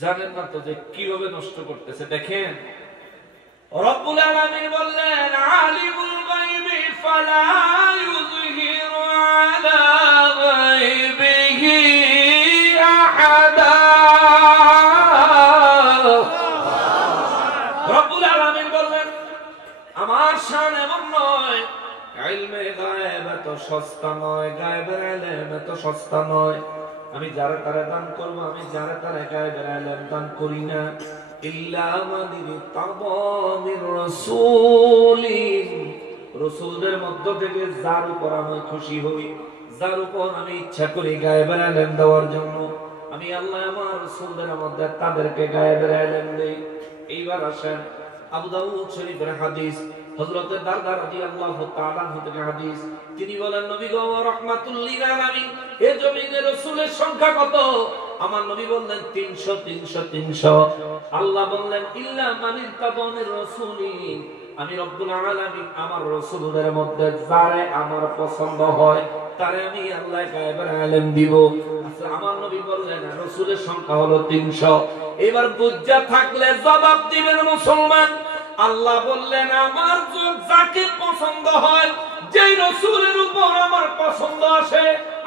জানেন না তো যে কিভাবে নষ্ট করতেছে? দেখেন রব্বুল আলামিন বললেন আলিমুল গায়বি ফালা ইউযহিরু আলা গায়বিহি আহাদা। রব্বুল আলামিন বললেন আমার শান এমন নয়, ইলমে গায়ব এত সস্তা নয়, গায়বের ইলম এত সস্তা নয়। আমি যারা তারা দান করবো, আমি যারা তারা গায়বের ইলম দান করি না। ইল্লা মান ইরতাদা মির রাসূলিন, রাসূলদের মধ্য থেকে যার উপর আমি খুশি হই, যার উপর আমি ইচ্ছা করি গায়েবের ইলম দেওয়ার জন্য, আমি আল্লাহ আমার রাসূলদের মধ্যে তাদেরকে গায়েবের ইলম দেই। এইবার আসেন আবু দাউদ শরীফের হাদিস, হযরত দারদা রাদিয়াল্লাহু তাআলা আনহু থেকে হাদিস। তিনি বলেন, নবী গো রাহমাতুল লিল আলামিন, এই জমিনে রাসূলের সংখ্যা কত? আমার নবী বললেন 300 300 300। আল্লাহ বললেন ইল্লা মান ইরতাদা মির রাসূলিন, আমি রব্বুল আলামিন আমার রাসূলদের মধ্যে যারে আমার পছন্দ হয় তারে আমি আল্লাহ গায়েবের ইলম দিব। আচ্ছা, আমার নবী বললেন রাসূলের সংখ্যা হলো 300। এবার বুঝা থাকলে জবাব দিবেন মুসলমান। আল্লাহ বললেন আমার যাকে পছন্দ হয়, যেই রাসূলের উপর আমার পছন্দ আসে,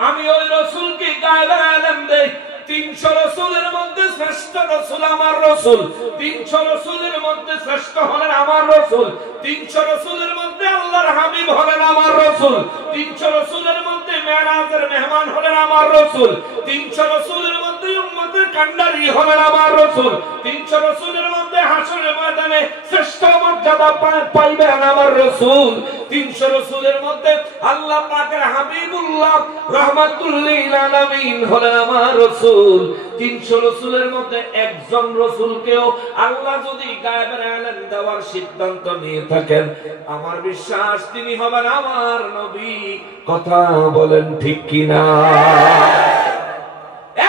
আমি ওই রাসূলকে গায়েবের ইলম দেই। 300 রাসূলের মধ্যে শ্রেষ্ঠ রাসূল আমার রাসূল, 300 রাসূলের মধ্যে শ্রেষ্ঠ হলেন আমার রাসূল, 300 রাসূলের মধ্যে আল্লাহর হাবিব হলেন আমার রাসূল, 300 রাসূলের মধ্যে মেরাজের মেহমান হলেন আমার রাসূল, 300 রাসূলের মধ্যে উম্মতের কান্ডারি হলেন আমার রাসূল, 300 রাসূলের মধ্যে হাসরের ময়দানে শ্রেষ্ঠ মর্যাদা পাইবেন আমার রাসূল, 300 রাসূলের মধ্যে আল্লাহ পাকের হাবিবুল্লাহ রাহমাতুল লিল আলামিন হলেন আমার রাসূল। 300 রাসূলের মধ্যে একজন রাসূলকেও আল্লাহ যদি গায়েবের ইলম দেওয়ার সিদ্ধান্ত নিয়ে থাকেন, আমার বিশ্বাস তিনি হবেন আমার নবী। কথা বলেন ঠিক কি না?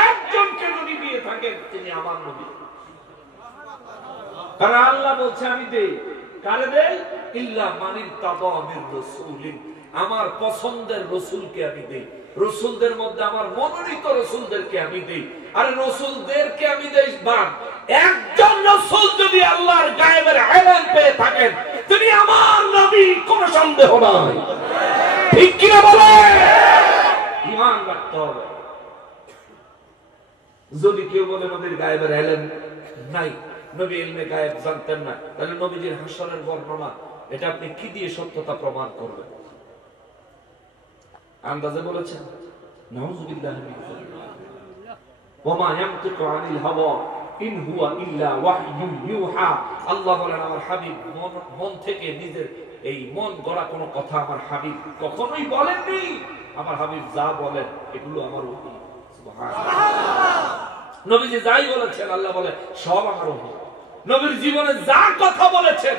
একজনকে যদি দিয়ে থাকেন তিনি আমার নবী। কারণ আল্লাহ বলছে আমি দেই, কারে দেই? ইল্লা মান ইরতাদা মির রাসূলিন, আমার পছন্দের রাসূলকে আমি দেই। রাসূলদের মধ্যে আমার মনোনীত রাসূলদেরকে আমি দেই। আর রাসূলদেরকে আমি দেই বাদ। একজন রাসূল যদি আল্লাহর গায়েবের ইলম পেয়ে থাকেন তিনি আমার নবী, কোনো সন্দেহ নাই। ঠিক কি না বলে? ঈমান রাখতে হবে। যদি কেউ বলে নবীর গায়েবের ইলম নাই, নবী ইলমে গায়েব জানতেন না, তাহলে নবীজির হাসরের বর্ণনা এটা আপনি কি দিয়ে সত্যতা প্রমাণ করবেন? আন্দাজে বলেছেন? নাউযুবিল্লাহি মিন যালিক। ওয়া ইয়ানতিকু আনিল হাওয়া ইন হুয়া ইল্লা ওয়াহয়ুন ইউহা। আল্লাহ বলেন আমার হাবিব মন থেকে নিজের এই মন গড়া কোনো কথা আমার হাবিব কখনোই বলেননি। আমার হাবিব যা বলেন এগুলো আমার ওহী। সুবহানাল্লাহ। নবীজি যাই বলেছেন আল্লাহ বলে সব আমার ওহী। নবীর জীবনে যা কথা বলেছেন,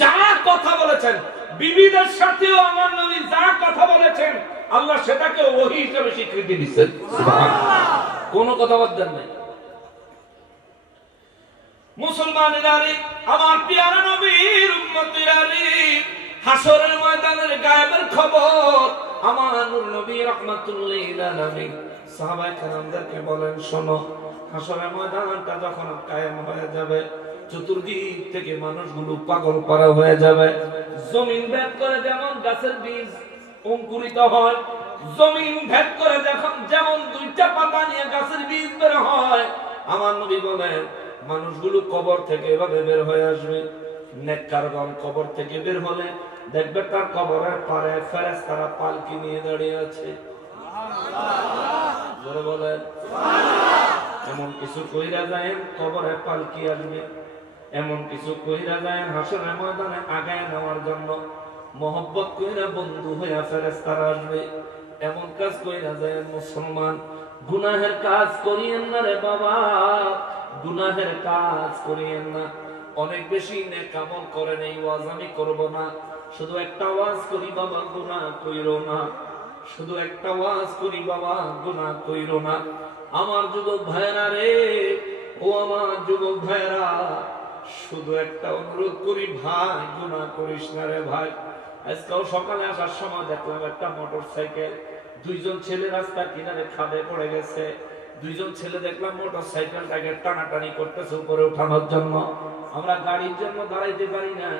যা কথা বলেছেন, বিবিদের সাথেও আমার নবী যা কথা বলেছেন আল্লাহ সেটাকে ওহী হিসেবে স্বীকৃতি দিয়েছেন। সুবহানাল্লাহ। কোনো কথা বাদ দেন নাই। মুসলমানেরা, আমার প্রিয় নবীর উম্মতেরা, হাসরের ময়দানের গায়েবের খবর আমার নূর নবী রাহমাতুল লিল আলামিন সাহাবায়ে কেরামদেরকে বলেন, শোনো, হাসরের ময়দানটা যখন কায়েম হয়ে যাবে, চতুর্দিক থেকে মানুষগুলো পাগল পারা হয়ে যাবে। জমিন ভেদ করে যেমন গাছের বীজ অঙ্কুরিত হয়, জমিন ভেদ করে যেমন দুইটা পাতা নিয়ে গাছের বীজ বের হয়, আমার নবী বলেন মানুষগুলো কবর থেকে এভাবে বের হয়ে আসবে। নেককারগণ কবর থেকে বের হলে দেখবে তার কবরের পারে ফেরেশতারা পালকি নিয়ে দাঁড়িয়ে আছে। জোরে বলেন সুবহানাল্লাহ। এমন কিছু কইরা যায় কবরে পালকি আসবে, এমন কিছু কইরা যায় হাসরের ময়দানে আগায় নেওয়ার জন্য, মহব্বত কইরা বন্ধু হইয়া ফেরেশতারা আসবে। এমন কাজ কইরা যায় মুসলমান, গুনাহের কাজ করিয়েন না রে বাবা, গুনাহের কাজ করিয়েন না। অনেক বেশি নেক আমল করেন, এই ওয়াজ আমি করব না, শুধু একটা ওয়াজ করি বাবা গুনাহ কইরো না, শুধু একটা ওয়াজ করি বাবা গুনাহ কইরো না। আমার যুবক ভাইরা রে, ও আমার যুবক ভাইরা, শুধু একটা অনুরোধ করি ভাই, গুনাহ করিস না রে ভাই। আজকাল সকালে আসার সময় দেখলাম একটা মোটরসাইকেল, দুইজন ছেলে রাস্তার কিনারে খাদে পড়ে গেছে। দুইজন ছেলে দেখলাম মোটরসাইকেলটাকে টানাটানি করতেছে উপরে উঠানোর জন্য। আমরা গাড়ির জন্য দাঁড়াইতে পারি না,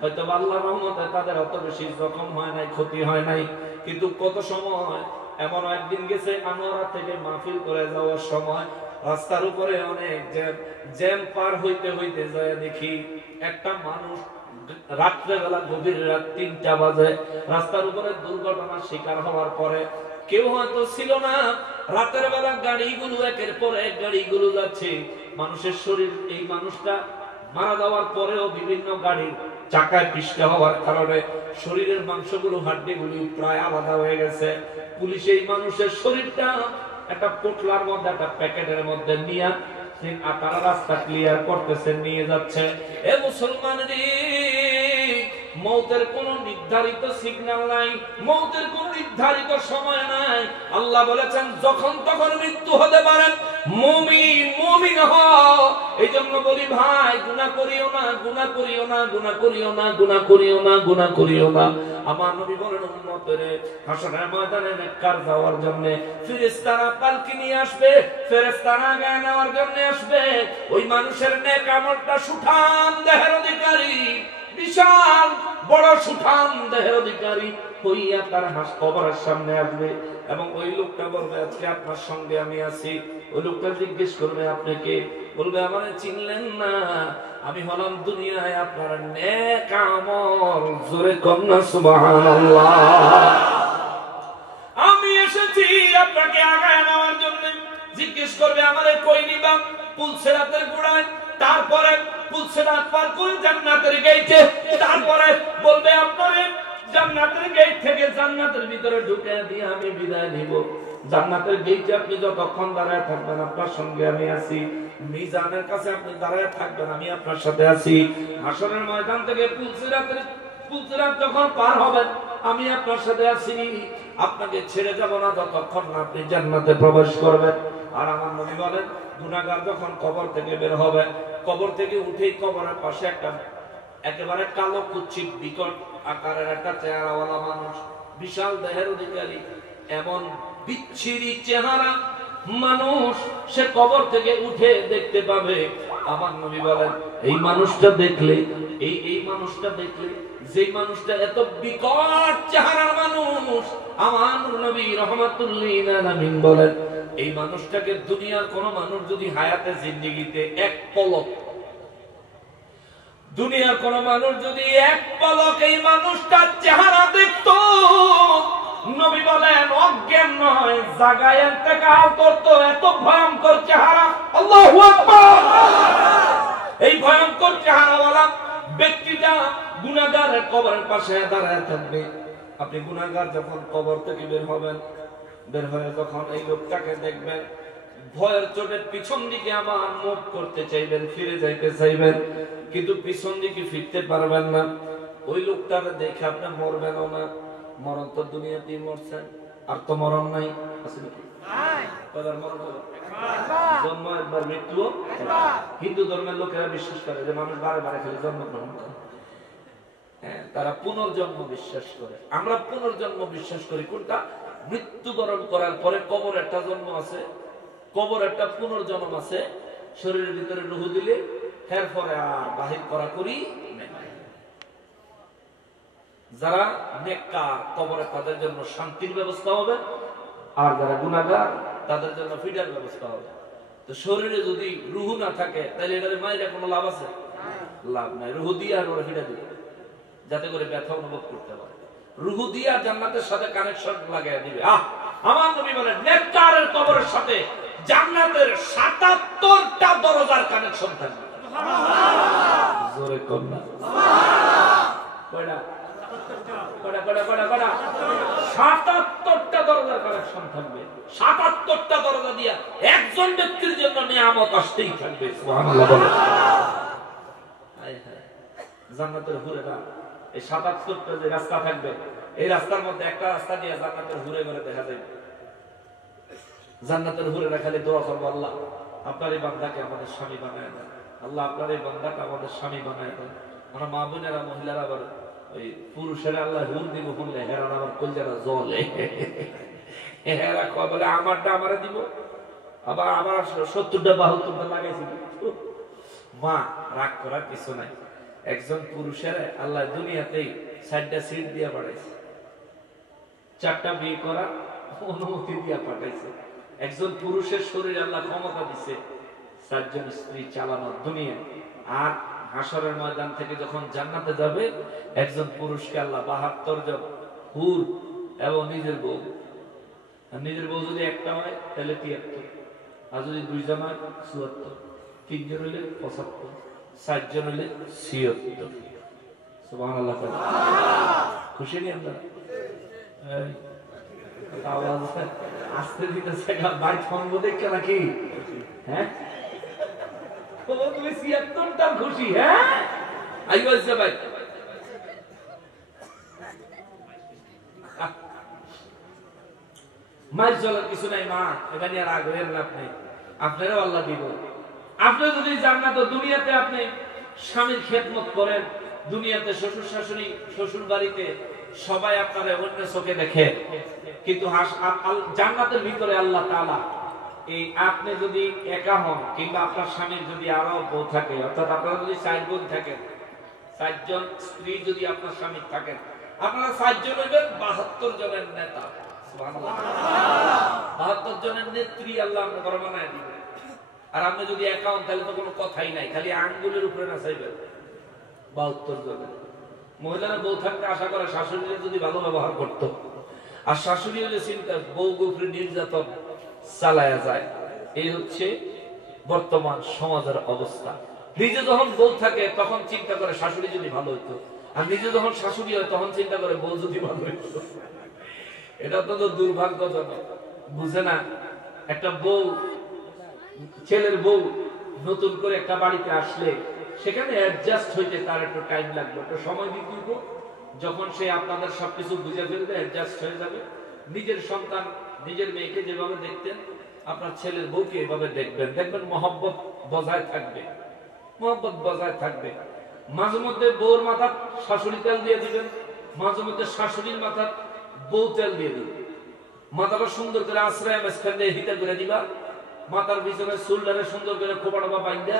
হয়তো আল্লাহর রহমতে তাদের অত বেশি জখম হয় নাই, ক্ষতি হয় নাই, কিন্তু কত সময় এমন একদিন গেছে আনোয়ারা থেকে মাহফিল করে যাওয়ার সময় রাস্তার উপরে অনেক জ্যাম পার হইতে হইতে যায় দেখি একটা মানুষ রাত্রেবেলা গভীর রাত ৩টা বাজে রাস্তার উপরে দুর্ঘটনার শিকার হওয়ার পরে কেউ হয়তো ছিল না। রাতের বেলা গাড়িগুলো একের পর এক গাড়িগুলো যাচ্ছে, মানুষের শরীর, এই মানুষটা মারা যাওয়ার পরেও বিভিন্ন গাড়ির চাকায় পিষ্ট হওয়ার কারণে শরীরের মাংসগুলো, হাড্ডিগুলি প্রায় আলাদা হয়ে গেছে। পুলিশ এই মানুষের শরীরটা একটা পোটলার মধ্যে, একটা প্যাকেটের মধ্যে নিয়ে তারা রাস্তা ক্লিয়ার করতেছে, নিয়ে যাচ্ছে। এ মুসলমান রে, মৌতের কোন নির্ধারিত সিগন্যাল নাই, মৌতের কোন নির্ধারিত সময় নাই। আল্লাহ বলেছেন যখন তখন মৃত্যু হতে পারে। মুমিন মুমিন হও। এই জন্য বলি ভাই, গুনাহ করিও না, গুনাহ করিও না, গুনাহ করিও না, গুনাহ করিও না, গুনাহ করিও না। আমার নবী বলেন উম্মতেরে হাসরের ময়দানে নেককার যাওয়ার জন্য ফেরেশতারা পালকি নিয়ে আসবে, ফেরেশতারা গায়ে নেওয়ার জন্য আসবে। ওই মানুষের নেক আমলটা সুঠাম দেহের অধিকারী, বিশাল বড় সুঠাম দেহের অধিকারী হইয়া তার কবরের সামনে আসবে, এবং ওই লোকটা বলবে আজকে আপনার সঙ্গে আমি আছি। ওই লোকটা জিজ্ঞেস করবে আপনি কে? বলবে আমারে চিনলেন না, আমি হলাম দুনিয়ায় আপনার নেক আমল। জোরে কন্যা সুবহানাল্লাহ। আমি এসেছি আপনাকে আগায় নেওয়ার জন্য। জিজ্ঞেস করবে আমারে কই নিবা? পুলসিরাতের গোড়ায়, তারপরে পুলসিরাত পার করে জান্নাতের গেটে, তারপরে বলবে আপনারে জান্নাতের গেট থেকে জান্নাতের ভিতরে ঢুকে দিয়ে আমি বিদায় নিব। জান্নাতের গেটে আপনি যতক্ষণ দাঁড়ায় থাকবেন আপনার সঙ্গে আমি আছি। মিজানের কাছে আপনি দাঁড়ায় থাকবেন, আমি আপনার সাথে আছি। হাসরের ময়দান থেকে পুলসিরাত যখন পার হবেন আমি আপনার সাথে আছি। আপনাকে ছেড়ে যাব না যতক্ষণ না আপনি জান্নাতে প্রবেশ করবেন। আর আমার নবী বলেন গুনাহগার যখন কবর থেকে বের হবে, কবর থেকে উঠেই কবরের পাশে একটা একেবারে কালো কুচ্ছিত বিকট আকারের একটা চেহারাওয়ালা মানুষ, বিশাল দেহের অধিকারী, এমন বিচ্ছিরি চেহারা মানুষ সে কবর থেকে উঠে দেখতে পাবে। আমার নবী বলেন এই মানুষটা দেখলে, এই মানুষটা দেখলে, যে মানুষটা এত বিকট চেহারার মানুষ, আমার নবী রাহমাতুল্লিল আলামিন বলেন এই মানুষটাকে দুনিয়ার কোন মানুষ যদি হায়াতে জিন্দেগিতে এক পলক, দুনিয়ার কোন মানুষ যদি এক পলক এই মানুষটার চেহারা দেখতো, নবী বলেন অজ্ঞান নয় জাগায় ইন্তেকাল করতো। এত ভয়ঙ্কর চেহারা, আল্লাহু আকবার। এই ভয়ঙ্কর চেহারাওয়ালা ব্যক্তিটা গুনাহগারের কবরের পাশে দাঁড়ায় থাকবে। আপনি গুনাহগার যখন কবর থেকে বের হবেন, বের হয়ে যখন এই লোকটাকে দেখবেন, ভয়ের চোটে পিছন দিকে আমার মুখ করতে চাইবেন, ফিরে যাইতে চাইবেন, কিন্তু পিছন দিকে ফিরতে পারবেন না। ওই লোকটাকে দেখে আপনি মরবেনও না। মরণ তো দুনিয়াতেই মরছেন, আর তো মরণ নাই, আছে নাকি? জন্ম একবার, মৃত্যু। হিন্দু ধর্মের লোকেরা বিশ্বাস করে যে মানুষ বারে বারে খালি জন্মগ্রহণ করে, তারা পুনর্জন্ম বিশ্বাস করে। আমরা পুনর্জন্ম বিশ্বাস করি কোনটা? মৃত্যুবরণ করার পরে কবর একটা জন্ম আছে, কবর একটা পুনর্জন্ম আছে। শরীরের ভিতরে রূহ দিলে এরপরে আর বাহির করা করি। যারা নেককার কবরে তাদের জন্য শান্তির ব্যবস্থা হবে, আর যারা গুনাহগার তাদের জন্য ফিডার ব্যবস্থা হবে। তো শরীরে যদি রূহ না থাকে তাহলে এটার মায়ের কোনো লাভ আছে? লাভ নাই। রূহ দিয়ে আর ওরা ফিডা দিবে যাতে করে ব্যথা অনুভব করতে পারে। রূহ দিয়ে জান্নাতের সাথে কানেকশন লাগাইয়া দিবে। আমার নবী বলেন নেককারের কবরের সাথে জান্নাতের ৭৭টা দরজার কানেকশন থাকবে। সুবহানাল্লাহ। জোরে কন্যা কয়টা? কয়টা কয়টা কয়টা কয়টা? ৭৭টা দরজার কানেকশন থাকবে। ৭৭টা দরজা দিয়া একজন ব্যক্তির জন্য নিয়ামত আসতেই থাকবে। সুবহানাল্লাহ বলে। জান্নাতের হুরেরা এই ৭৭টা যে রাস্তা থাকবে, এই রাস্তার মধ্যে একটা রাস্তা দিয়ে জান্নাতের হুরে করে দেখা যাবে। জান্নাতের হুরেরা খালি দোয়া করবো, আল্লাহ আপনার এই বান্দাকে আমাদের স্বামী বানায় দেন, আল্লাহ আপনার এই বান্দাকে আমাদের স্বামী বানায় দেন। আমরা মা বোনেরা, মহিলারা আবার ওই পুরুষেরা আল্লাহ হুর দিব শুনলে হেরার আবার কলজারা জ্বলে। হেরা কয় বলে আমারটা আমারে দিব, আবার আমার ৭০টা ৭২টা লাগাইছি। মা রাগ করার কিছু নাই। একজন পুরুষের আল্লাহ দুনিয়াতেই ৪টা সিট দিয়া পাঠাইছে, ৪টা বিয়ে করার অনুমতি দিয়া পাঠাইছে। একজন পুরুষের শরীর আল্লাহ ক্ষমতা দিছে ৪ জন স্ত্রী চালানোর দুনিয়া। আর হাসরের ময়দান থেকে যখন জান্নাতে যাবে, একজন পুরুষকে আল্লাহ ৭২ জন হুর এবং নিজের বউ আর নিজের বউ যদি একটা হয় তাহলে ৭৩, আর যদি ২ জন হয় ৭৪, ৩ জন হইলে ৭৫, ৪ জন হইলে ৭৬। সুবহানাল্লাহ। খুশি নি আপনারা? আসতে দিতেছে ভাই সঙ্গ দেখে নাকি? হ্যাঁ, তুমি ৭৬টা খুশি? হ্যাঁ, আই বলছে ভাই মাইল চলার কিছু নাই মা, এখানে আর আগ্রহের লাভ নেই। আপনারাও আল্লাহ দিব। আপনি যদি জান্নাত দুনিয়াতে আপনি স্বামীর খেদমত করেন, দুনিয়াতে শ্বশুর শাশুড়ি শ্বশুর বাড়িতে সবাই আপনারা অন্য চোখে দেখে, কিন্তু জান্নাতের ভিতরে আল্লাহ তাআলা এই আপনি যদি একা হন কিংবা আপনার স্বামীর যদি আরো বউ থাকে, অর্থাৎ আপনারা যদি ৪ বোন থাকেন, ৪ জন স্ত্রী যদি আপনার স্বামী থাকেন, আপনারা ৪ জন হইবেন ৭২ জনের নেতা। সুবহানাল্লাহ। ৭২ জনের নেত্রী আল্লাহ আপনাকে ঘরে বানায় দিবেন। আর আপনি যদি একা হন তাহলে তো কোনো কথাই নাই, খালি আঙ্গুলের উপরে নাচাইবেন ৭২ জনের। মহিলারা বউ থাকতে আশা করে শাশুড়িরা যদি ভালো ব্যবহার করতো, আর শাশুড়ি হলে চিন্তা বউ গোফরে নির্যাতন চালায়া যায়। এই হচ্ছে বর্তমান সমাজের অবস্থা। নিজে যখন বউ থাকে তখন চিন্তা করে শাশুড়ি যদি ভালো হইতো, আর নিজে যখন শাশুড়ি হয় তখন চিন্তা করে বউ যদি ভালো হইতো। এটা তো দুর্ভাগ্যজনক, বুঝে না। একটা বউ, ছেলের বউ নতুন করে একটা বাড়িতে আসলে সেখানে অ্যাডজাস্ট হইতে তার একটু টাইম লাগবে, একটু সময় দিতে হবে। যখন সে আপনাদের সবকিছু বুঝে ফেলবে, অ্যাডজাস্ট হয়ে যাবে। নিজের সন্তান, নিজের মেয়েকে যেভাবে দেখতেন আপনার ছেলের বউকে এভাবে দেখবেন, দেখবেন মহব্বত বজায় থাকবে, মহব্বত বজায় থাকবে। মাঝে মধ্যে বউর মাথা শাশুড়ি তেল দিয়ে দিবেন, মাঝে মধ্যে শাশুড়ির মাথা বউ তেল দিয়ে দিবেন। মাথাটা সুন্দর করে আশ্রয় মাঝখান দিয়ে হিতে করে দিবা, মাথার পিছনে চুলটারে সুন্দর করে খোপা টোপা বাইন্দা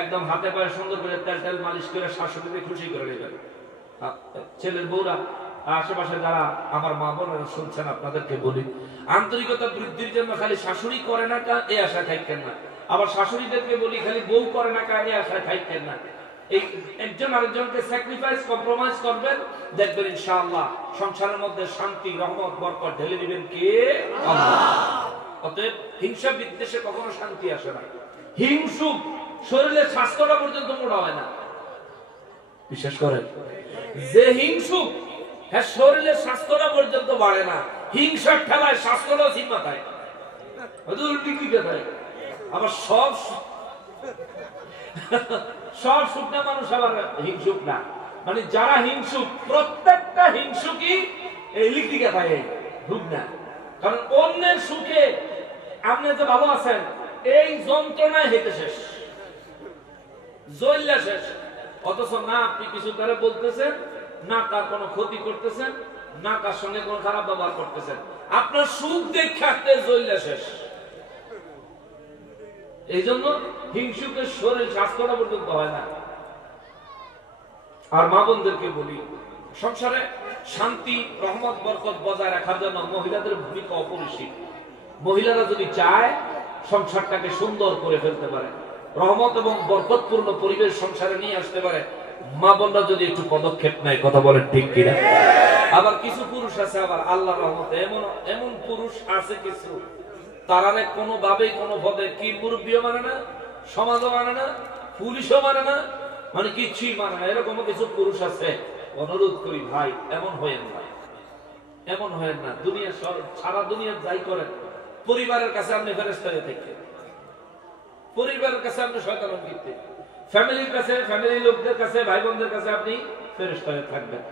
একদম হাতে পায়ে সুন্দর করে তেল তেল মালিশ করে শাশুড়িকে খুশি করে নেবেন। ছেলের বউরা, আশেপাশে যারা আমার মা বোনেরা শুনছেন, আপনাদেরকে বলি, আন্তরিকতা বৃদ্ধির জন্য খালি শাশুড়ি করে না কা এই আশা থাকেন না, আবার শাশুড়িদেরকে বলি খালি বউ করে না কা এই আশা থাকেন না। এই একজন আরেকজনকে স্যাক্রিফাইস, কম্প্রোমাইজ করবেন, দেখবেন ইনশাআল্লাহ সংসারের মধ্যে শান্তি, রহমত, বরকত ঢেলে দিবেন কে? আল্লাহ। অতএব হিংসা বিদ্বেষে কখনো শান্তি আসে না। হিংসুক শরীরের স্বাস্থ্যটা পর্যন্ত মোটা হয় না। বিশেষ করে যে হিংসুক, হ্যাঁ, শরীরের স্বাস্থ্যটা পর্যন্ত বাড়ে না। হিংসার ঠেলায় স্বাস্থ্যটাও জিম্মা থাকে, আবার সব শুকনা মানুষ আবার হিংসুক না। মানে যারা হিংসুক, প্রত্যেকটা হিংসুকই এই লিখিকা থাকে, ভুগ না। কারণ অন্যের সুখে আপনি যে ভালো আছেন, এই যন্ত্রণায় হেঁটে শেষ, জল্লা শেষ। অথচ না আপনি কিছু তারা বলতেছেন, না তার কোনো ক্ষতি করতেছেন, না তার সঙ্গে কোনো খারাপ ব্যবহার করতেছেন, আপনার সুখ দেখে আপনি জল্লা শেষ। এই জন্য হিংসুকের শরীর স্বাস্থ্যটা পর্যন্ত হয় না। আর মা বোনদেরকে বলি, সংসারে শান্তি, রহমত, বরকত বজায় রাখার জন্য মহিলাদের ভূমিকা অপরিসীম। মহিলারা যদি চায় সংসারটাকে সুন্দর করে ফেলতে পারে, রহমত এবং বরকতপূর্ণ পরিবেশ সংসারে নিয়ে আসতে পারে, মা বোনরা যদি একটু পদক্ষেপ নেয়। কথা বলেন ঠিক কিনা? আবার কিছু পুরুষ আছে, আবার আল্লাহর রহমতে এমন এমন পুরুষ আছে কিছু, তারারে কোনোভাবেই কোনো পদে কি মুরব্বীও মানে না, সমাজও মানে না, পুলিশও মানে না, মানে কিছুই মানে না। এরকম কিছু পুরুষ আছে। অনুরোধ করি ভাই, এমন হয়েন না, এমন হয়েন না। দুনিয়া সারা দুনিয়া যাই করেন, পরিবারের কাছে আপনি ফেরেশতা হয়ে থাকবেন, পরিবারের কাছে আপনি শয়তান অঙ্কিত, ফ্যামিলির কাছে, ফ্যামিলির লোকদের কাছে, ভাই বোনদের কাছে আপনি ফেরেশতা হয়ে থাকবেন।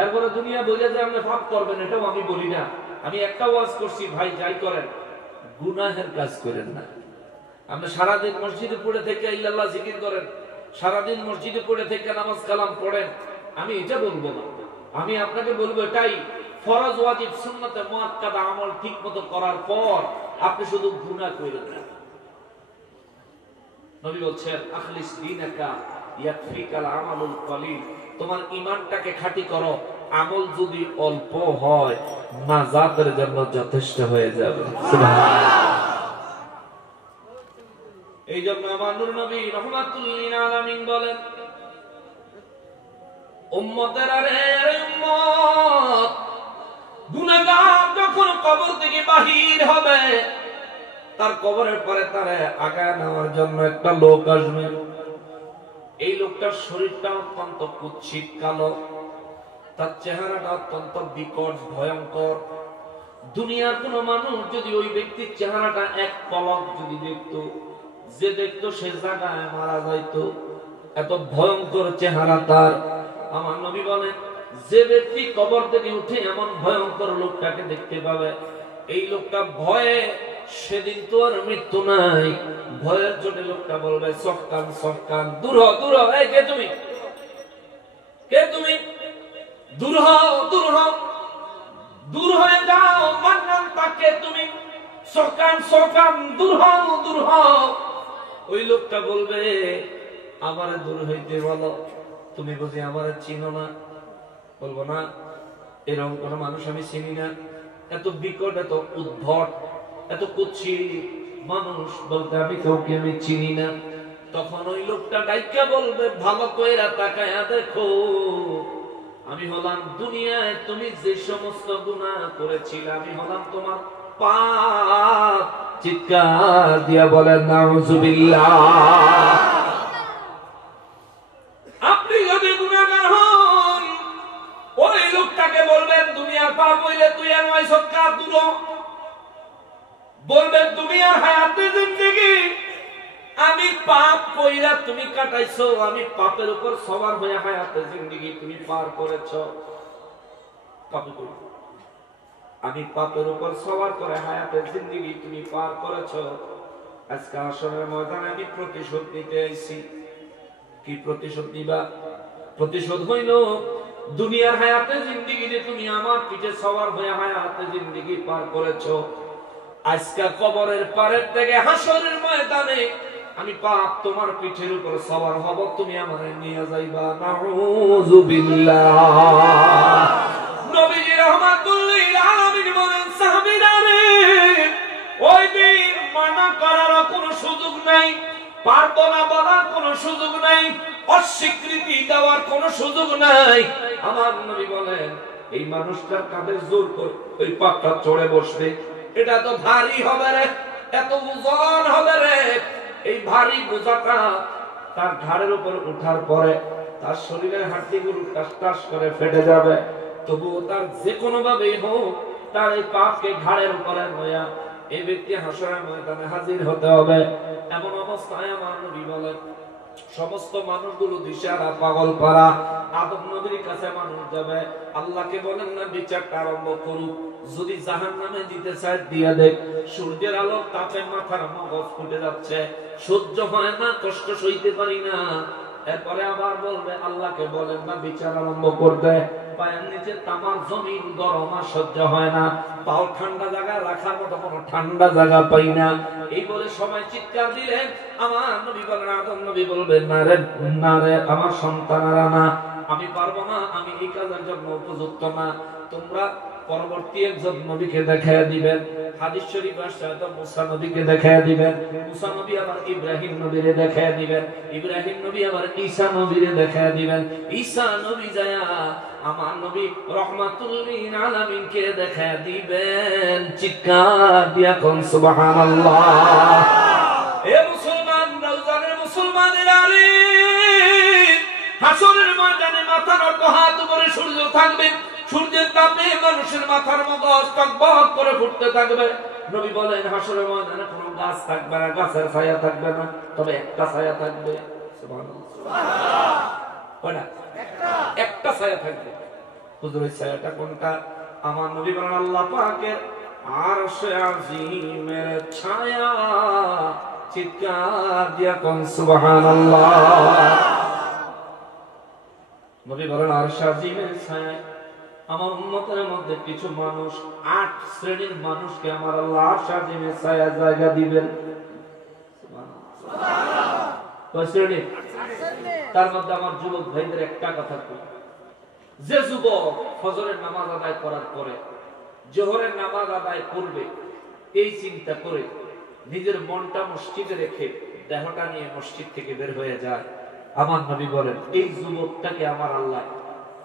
এরপরে দুনিয়া বলে যে আপনি পাপ করবেন, এটাও আমি বলি না। আমি একটা ওয়াজ করছি, ভাই যাই করেন গুনাহের কাজ করেন না। আপনি সারাদিন মসজিদে পড়ে থেকে ইল্লাল্লাহ জিকির করেন, সারাদিন মসজিদে পড়ে থেকে নামাজ কালাম পড়েন, আমি এটা বলবো না। আমি আপনাকে বলবো এটাই, ফরজ, ওয়াজিব, সুন্নতে মুআক্কাদা আমল ঠিকমতো করার পর আপনি শুধু গুনাহ করেন না। নবী বলছেন, আখলিস দীনাকা ইয়াকফিকাল আমালুল কলিল, তোমার ঈমানটাকে খাঁটি করো, আমল যদি অল্প হয় নাজাতের জন্য যথেষ্ট হয়ে যাবে। সুবহানাল্লাহ। এই জন্য আমার নূর নবী রাহমাতুল লিল আলামিন বলেন, উম্মতেরা রে উম্মত, গুনাহগার যখন কবর থেকে বাহির হবে, তার কবরের পরে তারে আগায় নেওয়ার জন্য একটা লোক আসবে। এই লোকটার শরীরটা অত্যন্ত কুৎসিত কালো, তার চেহারাটা অত্যন্ত বিকট ভয়ঙ্কর। দুনিয়ার কোন মানুষ যদি ওই ব্যক্তির চেহারাটা এক পলক যদি দেখতো, যে দেখতো সে জায়গায় মারা যাইতো, এত ভয়ঙ্কর চেহারা তার। আমার নবী বলেন, যে ব্যক্তি কবর থেকে উঠে এমন ভয়ঙ্কর লোকটাকে দেখতে পাবে, এই লোকটা ভয়ে, সেদিন তো আর মৃত্যু নাই, ভয়ের জন্য লোকটা বলবে সফকান সফকান, দূর হ দূর হ, এই কে তুমি, কে তুমি, দূর হও দূর হও, দূর হয়ে যাও, মান্নান তাকে তুমি, সফকান সফকান, দূর হও দূর হও। ওই লোকটা বলবে, আমারে দূর হইতে বলো, তুমি বুঝি আমারে চিনো না? বলবো না, এরকম কোন মানুষ আমি চিনি না, এত বিকট, এত উদ্ভট, এত কুৎসিত মানুষ বলতে আমি কাউকে আমি চিনি না। তখন ওই লোকটা ডাইকা বলবে, ভালো কইরা তাকায়া দেখো, আমি হলাম দুনিয়ায় তুমি যে সমস্ত গুনাহ করেছিলে, আমি হলাম তোমার পাপ। চিৎকার দিয়া বলেন নাউজুবিল্লাহ। আপনি যদি গুনাহগার হন, ওই লোকটাকে বলবেন, দুনিয়ার পাপ হইলে তুই আর নয় সৎকার দূর, বলবেন দুনিয়ার হায়াতে জিন্দেগি আমি পাপ কইরা তুমি কাটাইছো, আমি পাপের উপর সওয়ার হয়ে হায়াতে জিন্দেগি তুমি পার করেছো। আমি পাপের উপর সওয়ার করে হায়াতে জিন্দেগি তুমি পার করেছো। আজকে আসরের ময়দানে আমি প্রতিশোধ নিতে আইছি। কি প্রতিশোধ নিবা? প্রতিশোধ হইল দুনিয়ার হায়াতে জিন্দেগি যে তুমি আমার পিঠে সওয়ার হয়ে হায়াতে জিন্দেগি পার করেছো, আজকে কবরের পারের থেকে হাসরের ময়দানে আমি পাপ তোমার পিঠের উপর সওয়ার হব, তুমি আমারে নিয়ে যাইবা। নাউযুবিল্লাহ। নবীজি রাহমাতুল লিল আলামিন বলেন, সাহাবীরা রে, ওই দিন মানা করার কোনো সুযোগ নাই, পারবো না বলার কোনো সুযোগ নাই, অস্বীকৃতি দেওয়ার কোনো সুযোগ নাই। আমার নবী বলেন, এই মানুষটার কাঁধে জোর করে ওই পাপটা চড়ে বসবে, এটা তো ভারী হবে রে, এত ওজন হবে রে। এই ভারী বোঝাটা তার ঘাড়ের উপর ওঠার পরে তার শরীরের হাড্ডিগুলো টাস টাস করে ফেটে যাবে, তবুও তার যে কোনো ভাবেই হোক তার এই পাপকে ঘাড়ের উপরে লইয়া এই ব্যক্তি হাসরের ময়দানে হাজির হতে হবে। এমন অবস্থায় আমার নবী বলেন, সমস্ত মানুষগুলো দিশারা পাগল পারা, আদম নবীর কাছে মানুষ যাবে, আল্লাহকে বলেন না বিচারটা আরম্ভ করুক, যদি জাহান্নামে দিতে চায় দিয়া দেখ। সূর্যের আলো তাপে মাথার মগজ ফুটে যাচ্ছে, সহ্য হয় না, কষ্ট সইতে পারি না। এরপরে আবার বলবে, আল্লাহকে বলেন না বিচার আরম্ভ করতে, পায়ের নিচে তামার জমিন গরম, আর সহ্য হয় না, পাও ঠান্ডা জায়গা রাখার মতো কোনো ঠান্ডা জায়গা পাই না। এই বলে সবাই চিৎকার দিলেন। আমার নবী বলেন, আদম নবী বলবেন, না রে না রে, আমার সন্তানেরা না, আমি পারবো না, আমি এই কাজের জন্য উপযুক্ত না। তোমরা পরবর্তী একজন নবীকে দেখায় দিবেন। হাদিস শরীফ আসছে, হয়তো মুসা নবীকে দেখায় দিবেন, মুসা নবী আবার ইব্রাহিম নবীরে দেখায় দিবেন, ইব্রাহিম নবী আবার ঈসা নবীরে দেখায় দিবেন, ঈসা নবী যায় আমার নবী রহমাতুল লিল আলামিনকে দেখায় দিবেন। চিৎকার দিয়া কোন সুবহানাল্লাহ। এ মুসলমান, রওজানের মুসলমানেরা রে, হাসরের ময়দানে মাথার উপর হাত উপরে সূর্য থাকবে, সূর্যের তাপে মানুষের মাথার মগজ টকবক করে ফুটতে থাকবে। নবী বলেন, হাসরের ময়দানে কোনো গাছ থাকবে না, গাছের ছায়া থাকবে না, তবে একটা ছায়া থাকবে। সুবহানাল্লাহ। একটা ছায়া থাকবে। হুজুর, ওই ছায়াটা কোনটা? আমার নবী বলেন, আল্লাহ পাকের আরশে আজিমের ছায়া। চিৎকার দিয়া কোন সুবহানাল্লাহ। নবী বলেন, আরশে আজিমের ছায়া। আমার উম্মতের মধ্যে কিছু মানুষ, 8 শ্রেণীর মানুষকে আমার আল্লাহ আরশে আজিমের ছায়া জায়গা দিবেন। কয় শ্রেণী? তার মধ্যে আমার যুবক ভাইদের একটা কথা কই, যে যুবক ফজরের নামাজ আদায় করার পরে জোহরের নামাজ আদায় করবে, এই চিন্তা করে নিজের মনটা মসজিদে রেখে দেহটা নিয়ে মসজিদ থেকে বের হয়ে যায়, আমার নবী বলেন, এই যুবকটাকে আমার আল্লাহ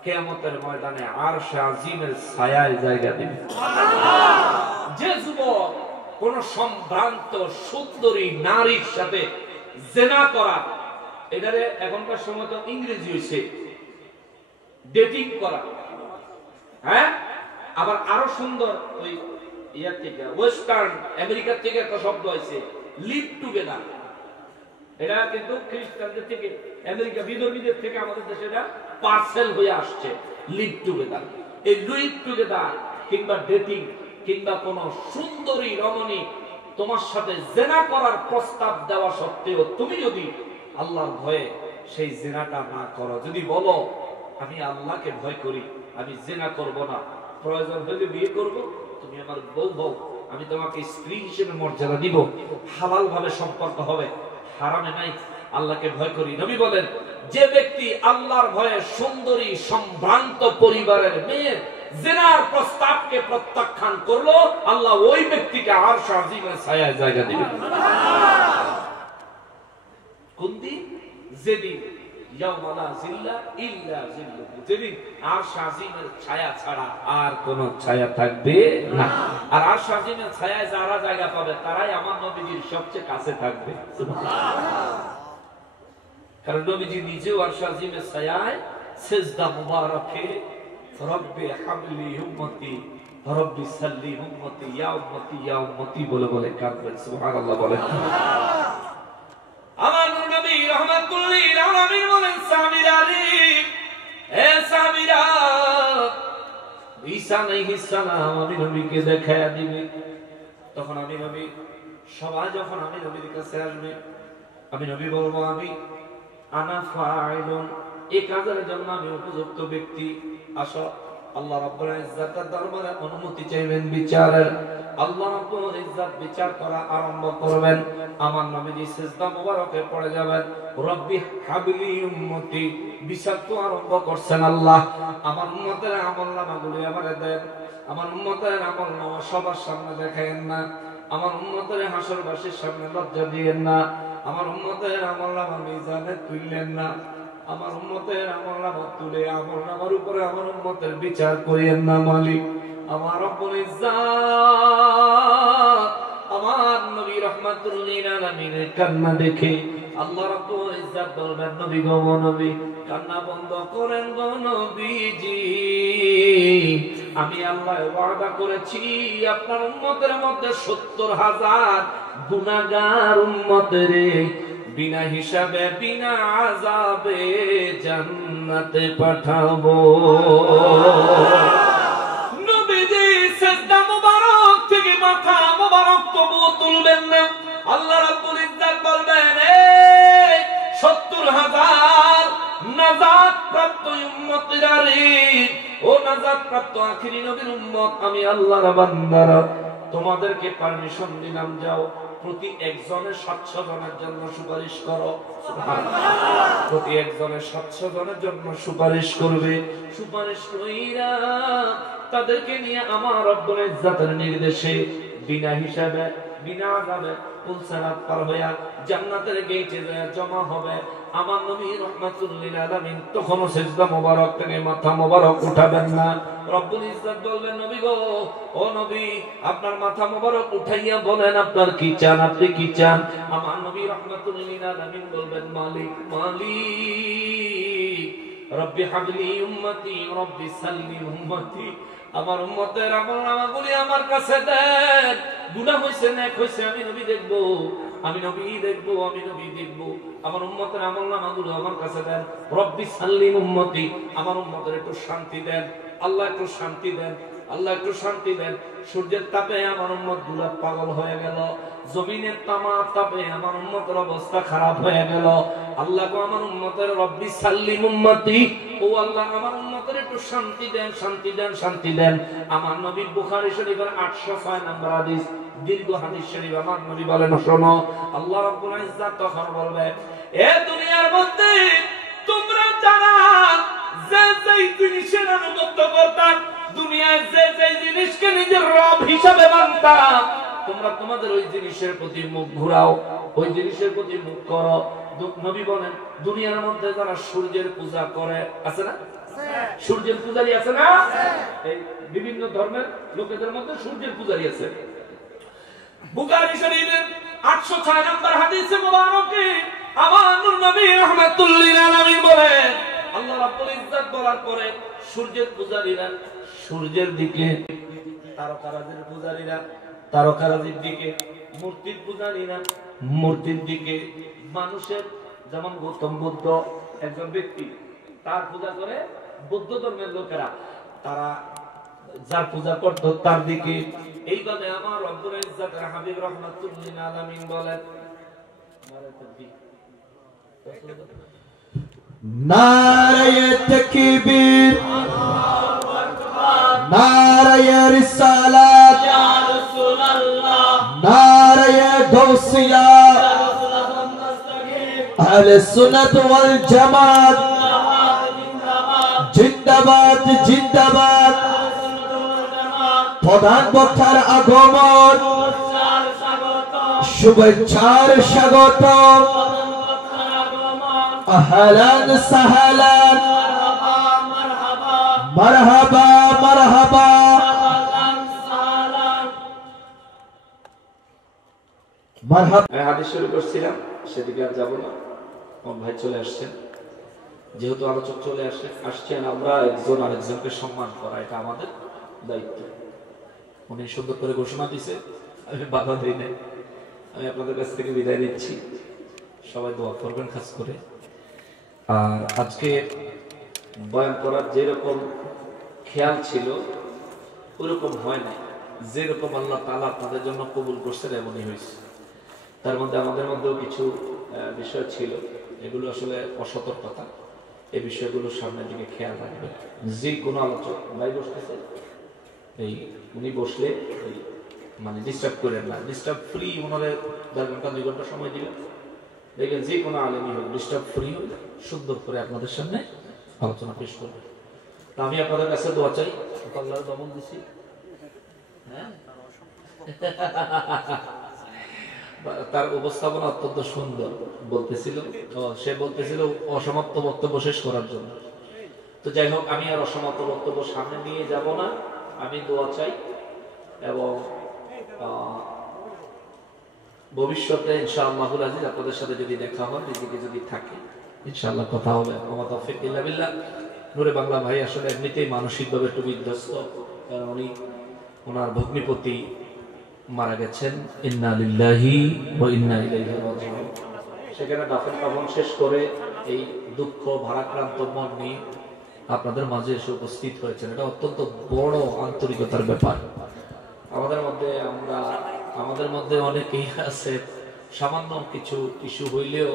কিয়ামতের ময়দানে আরশ আজিমের ছায়ায় জায়গা দিবে। যে যুবক কোন সম্ভ্রান্ত সুন্দরী নারীর সাথে জিনা করা, এটারে এখনকার সময় তো ইংরেজি হইছে ডেটিং করা, হ্যাঁ, আবার আরো সুন্দর ওই ইয়ার থেকে ওয়েস্টার্ন আমেরিকার থেকে একটা শব্দ হয়েছে লিভ টুগেদার। এটা কিন্তু খ্রিস্টানদের থেকে আমেরিকা বিধর্মীদের থেকে আমাদের দেশে এটা পার্সেল হয়ে আসছে লিভ টুগেদার। এই লিভ টুগেদার কিংবা ডেটিং কিংবা কোন সুন্দরী রমণী তোমার সাথে জিনা করার প্রস্তাব দেওয়া সত্ত্বেও তুমি যদি আল্লাহর ভয়ে সেই জিনাটা না করো, যদি বলো আমি আল্লাহকে ভয় করি, আমি জিনা করব না, প্রয়োজন হলে বিয়ে করব, তুমি আমার বউ হও, আমি তোমাকে স্ত্রী হিসেবে মর্যাদা দিব, হালাল ভাবে সম্পর্ক হবে, হারামে নাই, আল্লাহকে ভয় করি। নবী বলেন যে ব্যক্তি আল্লাহর ভয়ে সুন্দরী সম্ভ্রান্ত পরিবারের মেয়ে জিনার প্রস্তাবকে প্রত্যাখ্যান করলো, আল্লাহ ওই ব্যক্তিকে আরশ আজিমের ছায়ায় জায়গা দিবেন। কোন দিন? যেদিন ইয়াউমা লা জিল্লা ইল্লা জিল্লুহু, যেদিন আরশ আজিমের ছায়া ছাড়া আর কোন ছায়া থাকবে না। আর আরশ আজিমের ছায়ায় যারা জায়গা পাবে তারাই আমার নবীজির সবচেয়ে কাছে থাকবে। সুবহানাল্লাহ। কারণ নবীজি নিজেও আরশ আজিমের ছায়ায় সিজদা মুবারকে রব্বি হাবলি উম্মতি রব্বি সাল্লি উম্মতি ইয়া উম্মতি বলে বলে কাঁদবেন। সুবহানাল্লাহ বলেন। আমার নবী রাহমাতুল লিল আলামিন বলেন সামিরা রে, হে সামিরা, ঈসা আলাইহিস সালাম আমি নবীকে দেখায়া দিবে। তখন আমি নবী, সবাই যখন আমি নবীর কাছে আসবে, আমি নবী বলবো আমি আনা ফাইলুন, এই কাজের জন্য আমি উপযুক্ত ব্যক্তি। আসো, আল্লাহ রাব্বুল ইজ্জাতের দরবারে অনুমতি চাইবেন বিচারের। আল্লাহ রাব্বুল ইজ্জাত বিচার করা আরম্ভ করবেন। আমার নবীজি সিজদা মুবারকে পড়ে যাবেন, রব্বি হাবলি উম্মতি, বিচার তো আরম্ভ করছেন আল্লাহ। আমার উম্মতের আমলনামাগুলি আমারে দেন, আমার উম্মতের আমলনামা সবার সামনে দেখায়েন না, আমার উম্মতের হাসরবাসীর সামনে লজ্জা দিয়েন না, আমার উম্মতের আমলনামা মিজানে তুললেন না, আমার উম্মতের আমলনামা তুলে আমলনামার উপরে আমার উম্মতের বিচার করিয়েন না মালিক। আমার রব্বুল ইজ্জাত আমার নবী রাহমাতুল লিল আলামিনের কান্না দেখে আল্লাহ রাব্বুল ইজ্জাত বলবেন, নবী গো নবী, কান্না বন্ধ করেন গো নবীজি, আমি আল্লাহ ওয়াদা করেছি আপনার উম্মতের মধ্যে ৭০,০০০ গুনাহগার উম্মতের বিনা হিসাবে বিনা আযাবে জান্নাতে পাঠাবো। নবীজি সিজদা মুবারক থেকে মাথা মুবারক তবু তুলবেন না। আল্লাহ রাব্বুল ইজ্জাত বলবেন, এই ৭০,০০০ নাজাত প্রাপ্ত উম্মতেরা রে, ও নাজাত প্রাপ্ত আখিরি নবীর উম্মত, আমি আল্লাহর বান্দারা তোমাদেরকে পারমিশন দিলাম, যাও প্রতি একজনের ৭০০ জনের জন্য সুপারিশ করো। প্রতি একজনের ৭০০ জনের জন্য সুপারিশ করবে। সুপারিশ কইরা তাদেরকে নিয়ে আমার রব্বুল ইজ্জাতের নির্দেশে বিনা হিসাবে বিনা আযাবে পুলসারাত পার হইয়া জান্নাতের গেটে জমা হবে। আমার নবী রাহমাতুল লিল আলামিন তখনও সিজদা মুবারক থেকে মাথা মুবারক উঠাবেন না। রব্বুল ইজ্জাত বলবেন, নবী গো, ও নবী, আপনার মাথা মুবারক উঠাইয়া বলেন আপনার কি চান, আপনি কি চান? আমার নবী রাহমাতুল লিল আলামিন বলবেন, মালিক মালিক রব্বি হাবলি উম্মতি রব্বি সাল্লি উম্মতি, আমার উম্মতের আমলনামাগুলি আমার কাছে দেন। গুনাহ হইছে নেক হইছে আমি নবী দেখব, আমি নবী দেখব, আমি নবী দেখব। আমার উম্মতের আমলনামাগুলো আমার কাছে দেন। রব্বি সাল্লি উম্মতি, আমার উম্মতের একটু শান্তি দেন। আল্লাহ একটু শান্তি দেন, আল্লাহ একটু শান্তি দেন। সূর্যের তাপে আমার উম্মত গুলা পাগল হয়ে গেল, জমিনের তাপে আমার উম্মতের অবস্থা খারাপ হয়ে গেল। আল্লাহ গো, আমার উম্মতের রব্বি সাল্লিম উম্মতি, ও আল্লাহ আমার উম্মতের একটু শান্তি দেন, শান্তি দেন, শান্তি দেন। আমার নবী বুখারী শরীফের ৮০৬ নম্বর হাদিস, দীর্ঘ হাদিস শরীফ। আমার নবী বলেন, শোনো, আল্লাহ রাব্বুল ইজ্জাত তখন বলবে, এ দুনিয়ার মধ্যে তোমরা যারা যে যে জিনিসের আনুগত্য করতাম, দুনিয়ায় যে যে জিনিসকে নিজের রব হিসাবে মানতাম, তোমরা তোমাদের ওই জিনিসের প্রতি মুখ ঘুরাও, ওই জিনিসের প্রতি মুখ করো। নবী বলেন, দুনিয়ার মধ্যে যারা সূর্যের পূজা করে, আছে না, সূর্যের পূজারী আছে না? এই বিভিন্ন ধর্মের লোকেদের মধ্যে সূর্যের পূজারী আছে। বুখারী শরীফের 806 নম্বর হাদিসে মুবারকে আমার নূর নবী রাহমাতুল লিল আলামিন বলেন, আল্লাহ রাব্বুল ইজ্জত বলার পরে সূর্যের পূজারীরা সূর্যের দিকে, তারকারাজির পূজারীরা তারকারাজির দিকে, মূর্তির পূজারীরা মূর্তির দিকে, মানুষের যেমন গৌতম বুদ্ধ একজন ব্যক্তি, তার পূজা করে বৌদ্ধ ধর্মের লোকেরা, তারা যার পূজা করত তার দিকে। এইভাবে আমার রব্বুল ইজ্জতের হাবিব রাহমাতুল লিল আলামিন বলেন, নারায়ে তাকবীর, নারায়ে রিসালাত, ইয়া রাসূলুল্লাহ, নারায়ে গাউসিয়া, আহলে সুন্নাত ওয়াল জামাত জিন্দাবাদ জিন্দাবাদ। প্রধান বক্তার আগমন, শুভেচ্ছার স্বাগত, আহলান সাহলান, মারহাবা মারহাবা। আমি হাদিস শুরু করছিলাম, সেদিকে আর যাবো না, আমার ভাই চলে আসছেন। যেহেতু আলোচক চলে আসছেন, আমরা একজন আরেকজনকে সম্মান করা এটা আমাদের দায়িত্ব। উনি সুন্দর করে ঘোষণা দিছে, আমি বাধা দিই নাই। আমি আপনাদের কাছ থেকে বিদায় নিচ্ছি, সবাই দোয়া করবেন খাস করে। আর আজকে বয়ান করার যেরকম খেয়াল ছিল ওরকম হয় নাই, যেরকম আল্লাহ তাআলা আপনাদের জন্য কবুল করছেন এমনই হয়েছে। তার মধ্যে আমাদের মধ্যেও কিছু বিষয় ছিল, এগুলো আসলে অসতর্কতা। এই বিষয়গুলো সামনের দিকে খেয়াল রাখবেন। যে কোনো আলোচক ভাই বসতেছে, এই উনি বসলে মানে ডিস্টার্ব করেন না, ডিস্টার্ব ফ্রি। ওনারে 1.5 ঘন্টা 2 ঘন্টা সময় দিবেন, দেখবেন যে কোনো আলেমই হোক ডিস্টার্ব ফ্রি হলে সুন্দর করে আপনাদের সামনে আলোচনা পেশ করবেন। তা আমি আপনাদের কাছে দোয়া চাই। আল্লাহর দমন দিছি, হ্যাঁ তার উপস্থাপনা অত্যন্ত সুন্দর বলতেছিল, সে বলতেছিল অসমাপ্ত বক্তব্য শেষ করার জন্য। তো যাই হোক, আমি আর অসমাপ্ত বক্তব্য সামনে নিয়ে যাব না, আমি দোয়া চাই। এবং ভবিষ্যতে ইনশাআল্লাহুল আজিজ আপনাদের সাথে যদি দেখা হয়, নিজেকে যদি থাকে, ইনশাআল্লাহ কথা হবে। ওয়া তাওফিক ইল্লা বিল্লাহ। নূরে বাংলা ভাই আসলে এমনিতেই মানসিকভাবে একটু বিধ্বস্ত, কারণ উনি ওনার ভগ্নিপতি মারা গেছেন, ইন্না লিল্লাহি ওয়া ইন্না ইলাইহি রাজিউন। সেখানে দাফন কাফন শেষ করে এই দুঃখ ভারাক্রান্ত মন নিয়ে আপনাদের মাঝে এসে উপস্থিত হয়েছেন, এটা অত্যন্ত বড় আন্তরিকতার ব্যাপার। আমাদের মধ্যে অনেকেই আছে, সামান্য কিছু ইস্যু হইলেও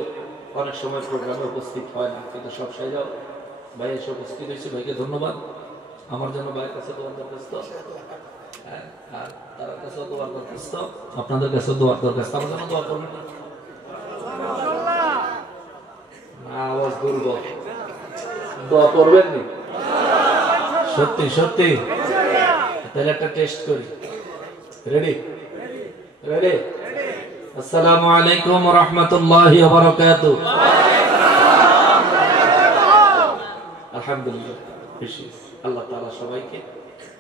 অনেক সময় প্রোগ্রামে উপস্থিত হয় না, কিন্তু সব সাইডাও ভাই এসে উপস্থিত হয়েছে। ভাইকে ধন্যবাদ। আমার জন্য ভাইয়ের কাছে দোয়ার দরখাস্ত, আর তার কাছেও দোয়ার দরখাস্ত, আপনাদের কাছেও দোয়ার দরখাস্ত। আমার জন্য দোয়া করবেন না? আওয়াজ দুর্বল, দোয়া করবেন না? সত্যি সত্যি? তাহলে একটা টেস্ট করি। রেডি? রেডি? আসসালামু আলাইকুম ওয়া রাহমাতুল্লাহি ওয়া বারাকাতুহু। আলহামদুলিল্লাহ, আল্লাহ তাআলা সবাইকে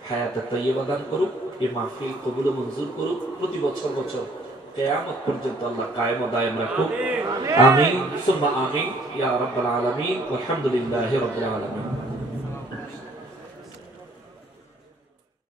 হায়াতে তাইয়্যিবা দান করুক, এই মাহফিল কবুল ও মঞ্জুর করুক, প্রতি বছর কিয়ামত পর্যন্ত আল্লাহ কায়েম ও দায়েম রাখুক। আমিন সুম্মা আমিন ইয়া রাব্বাল আলামিন। আলহামদুলিল্লাহি রাব্বিল আলামিন।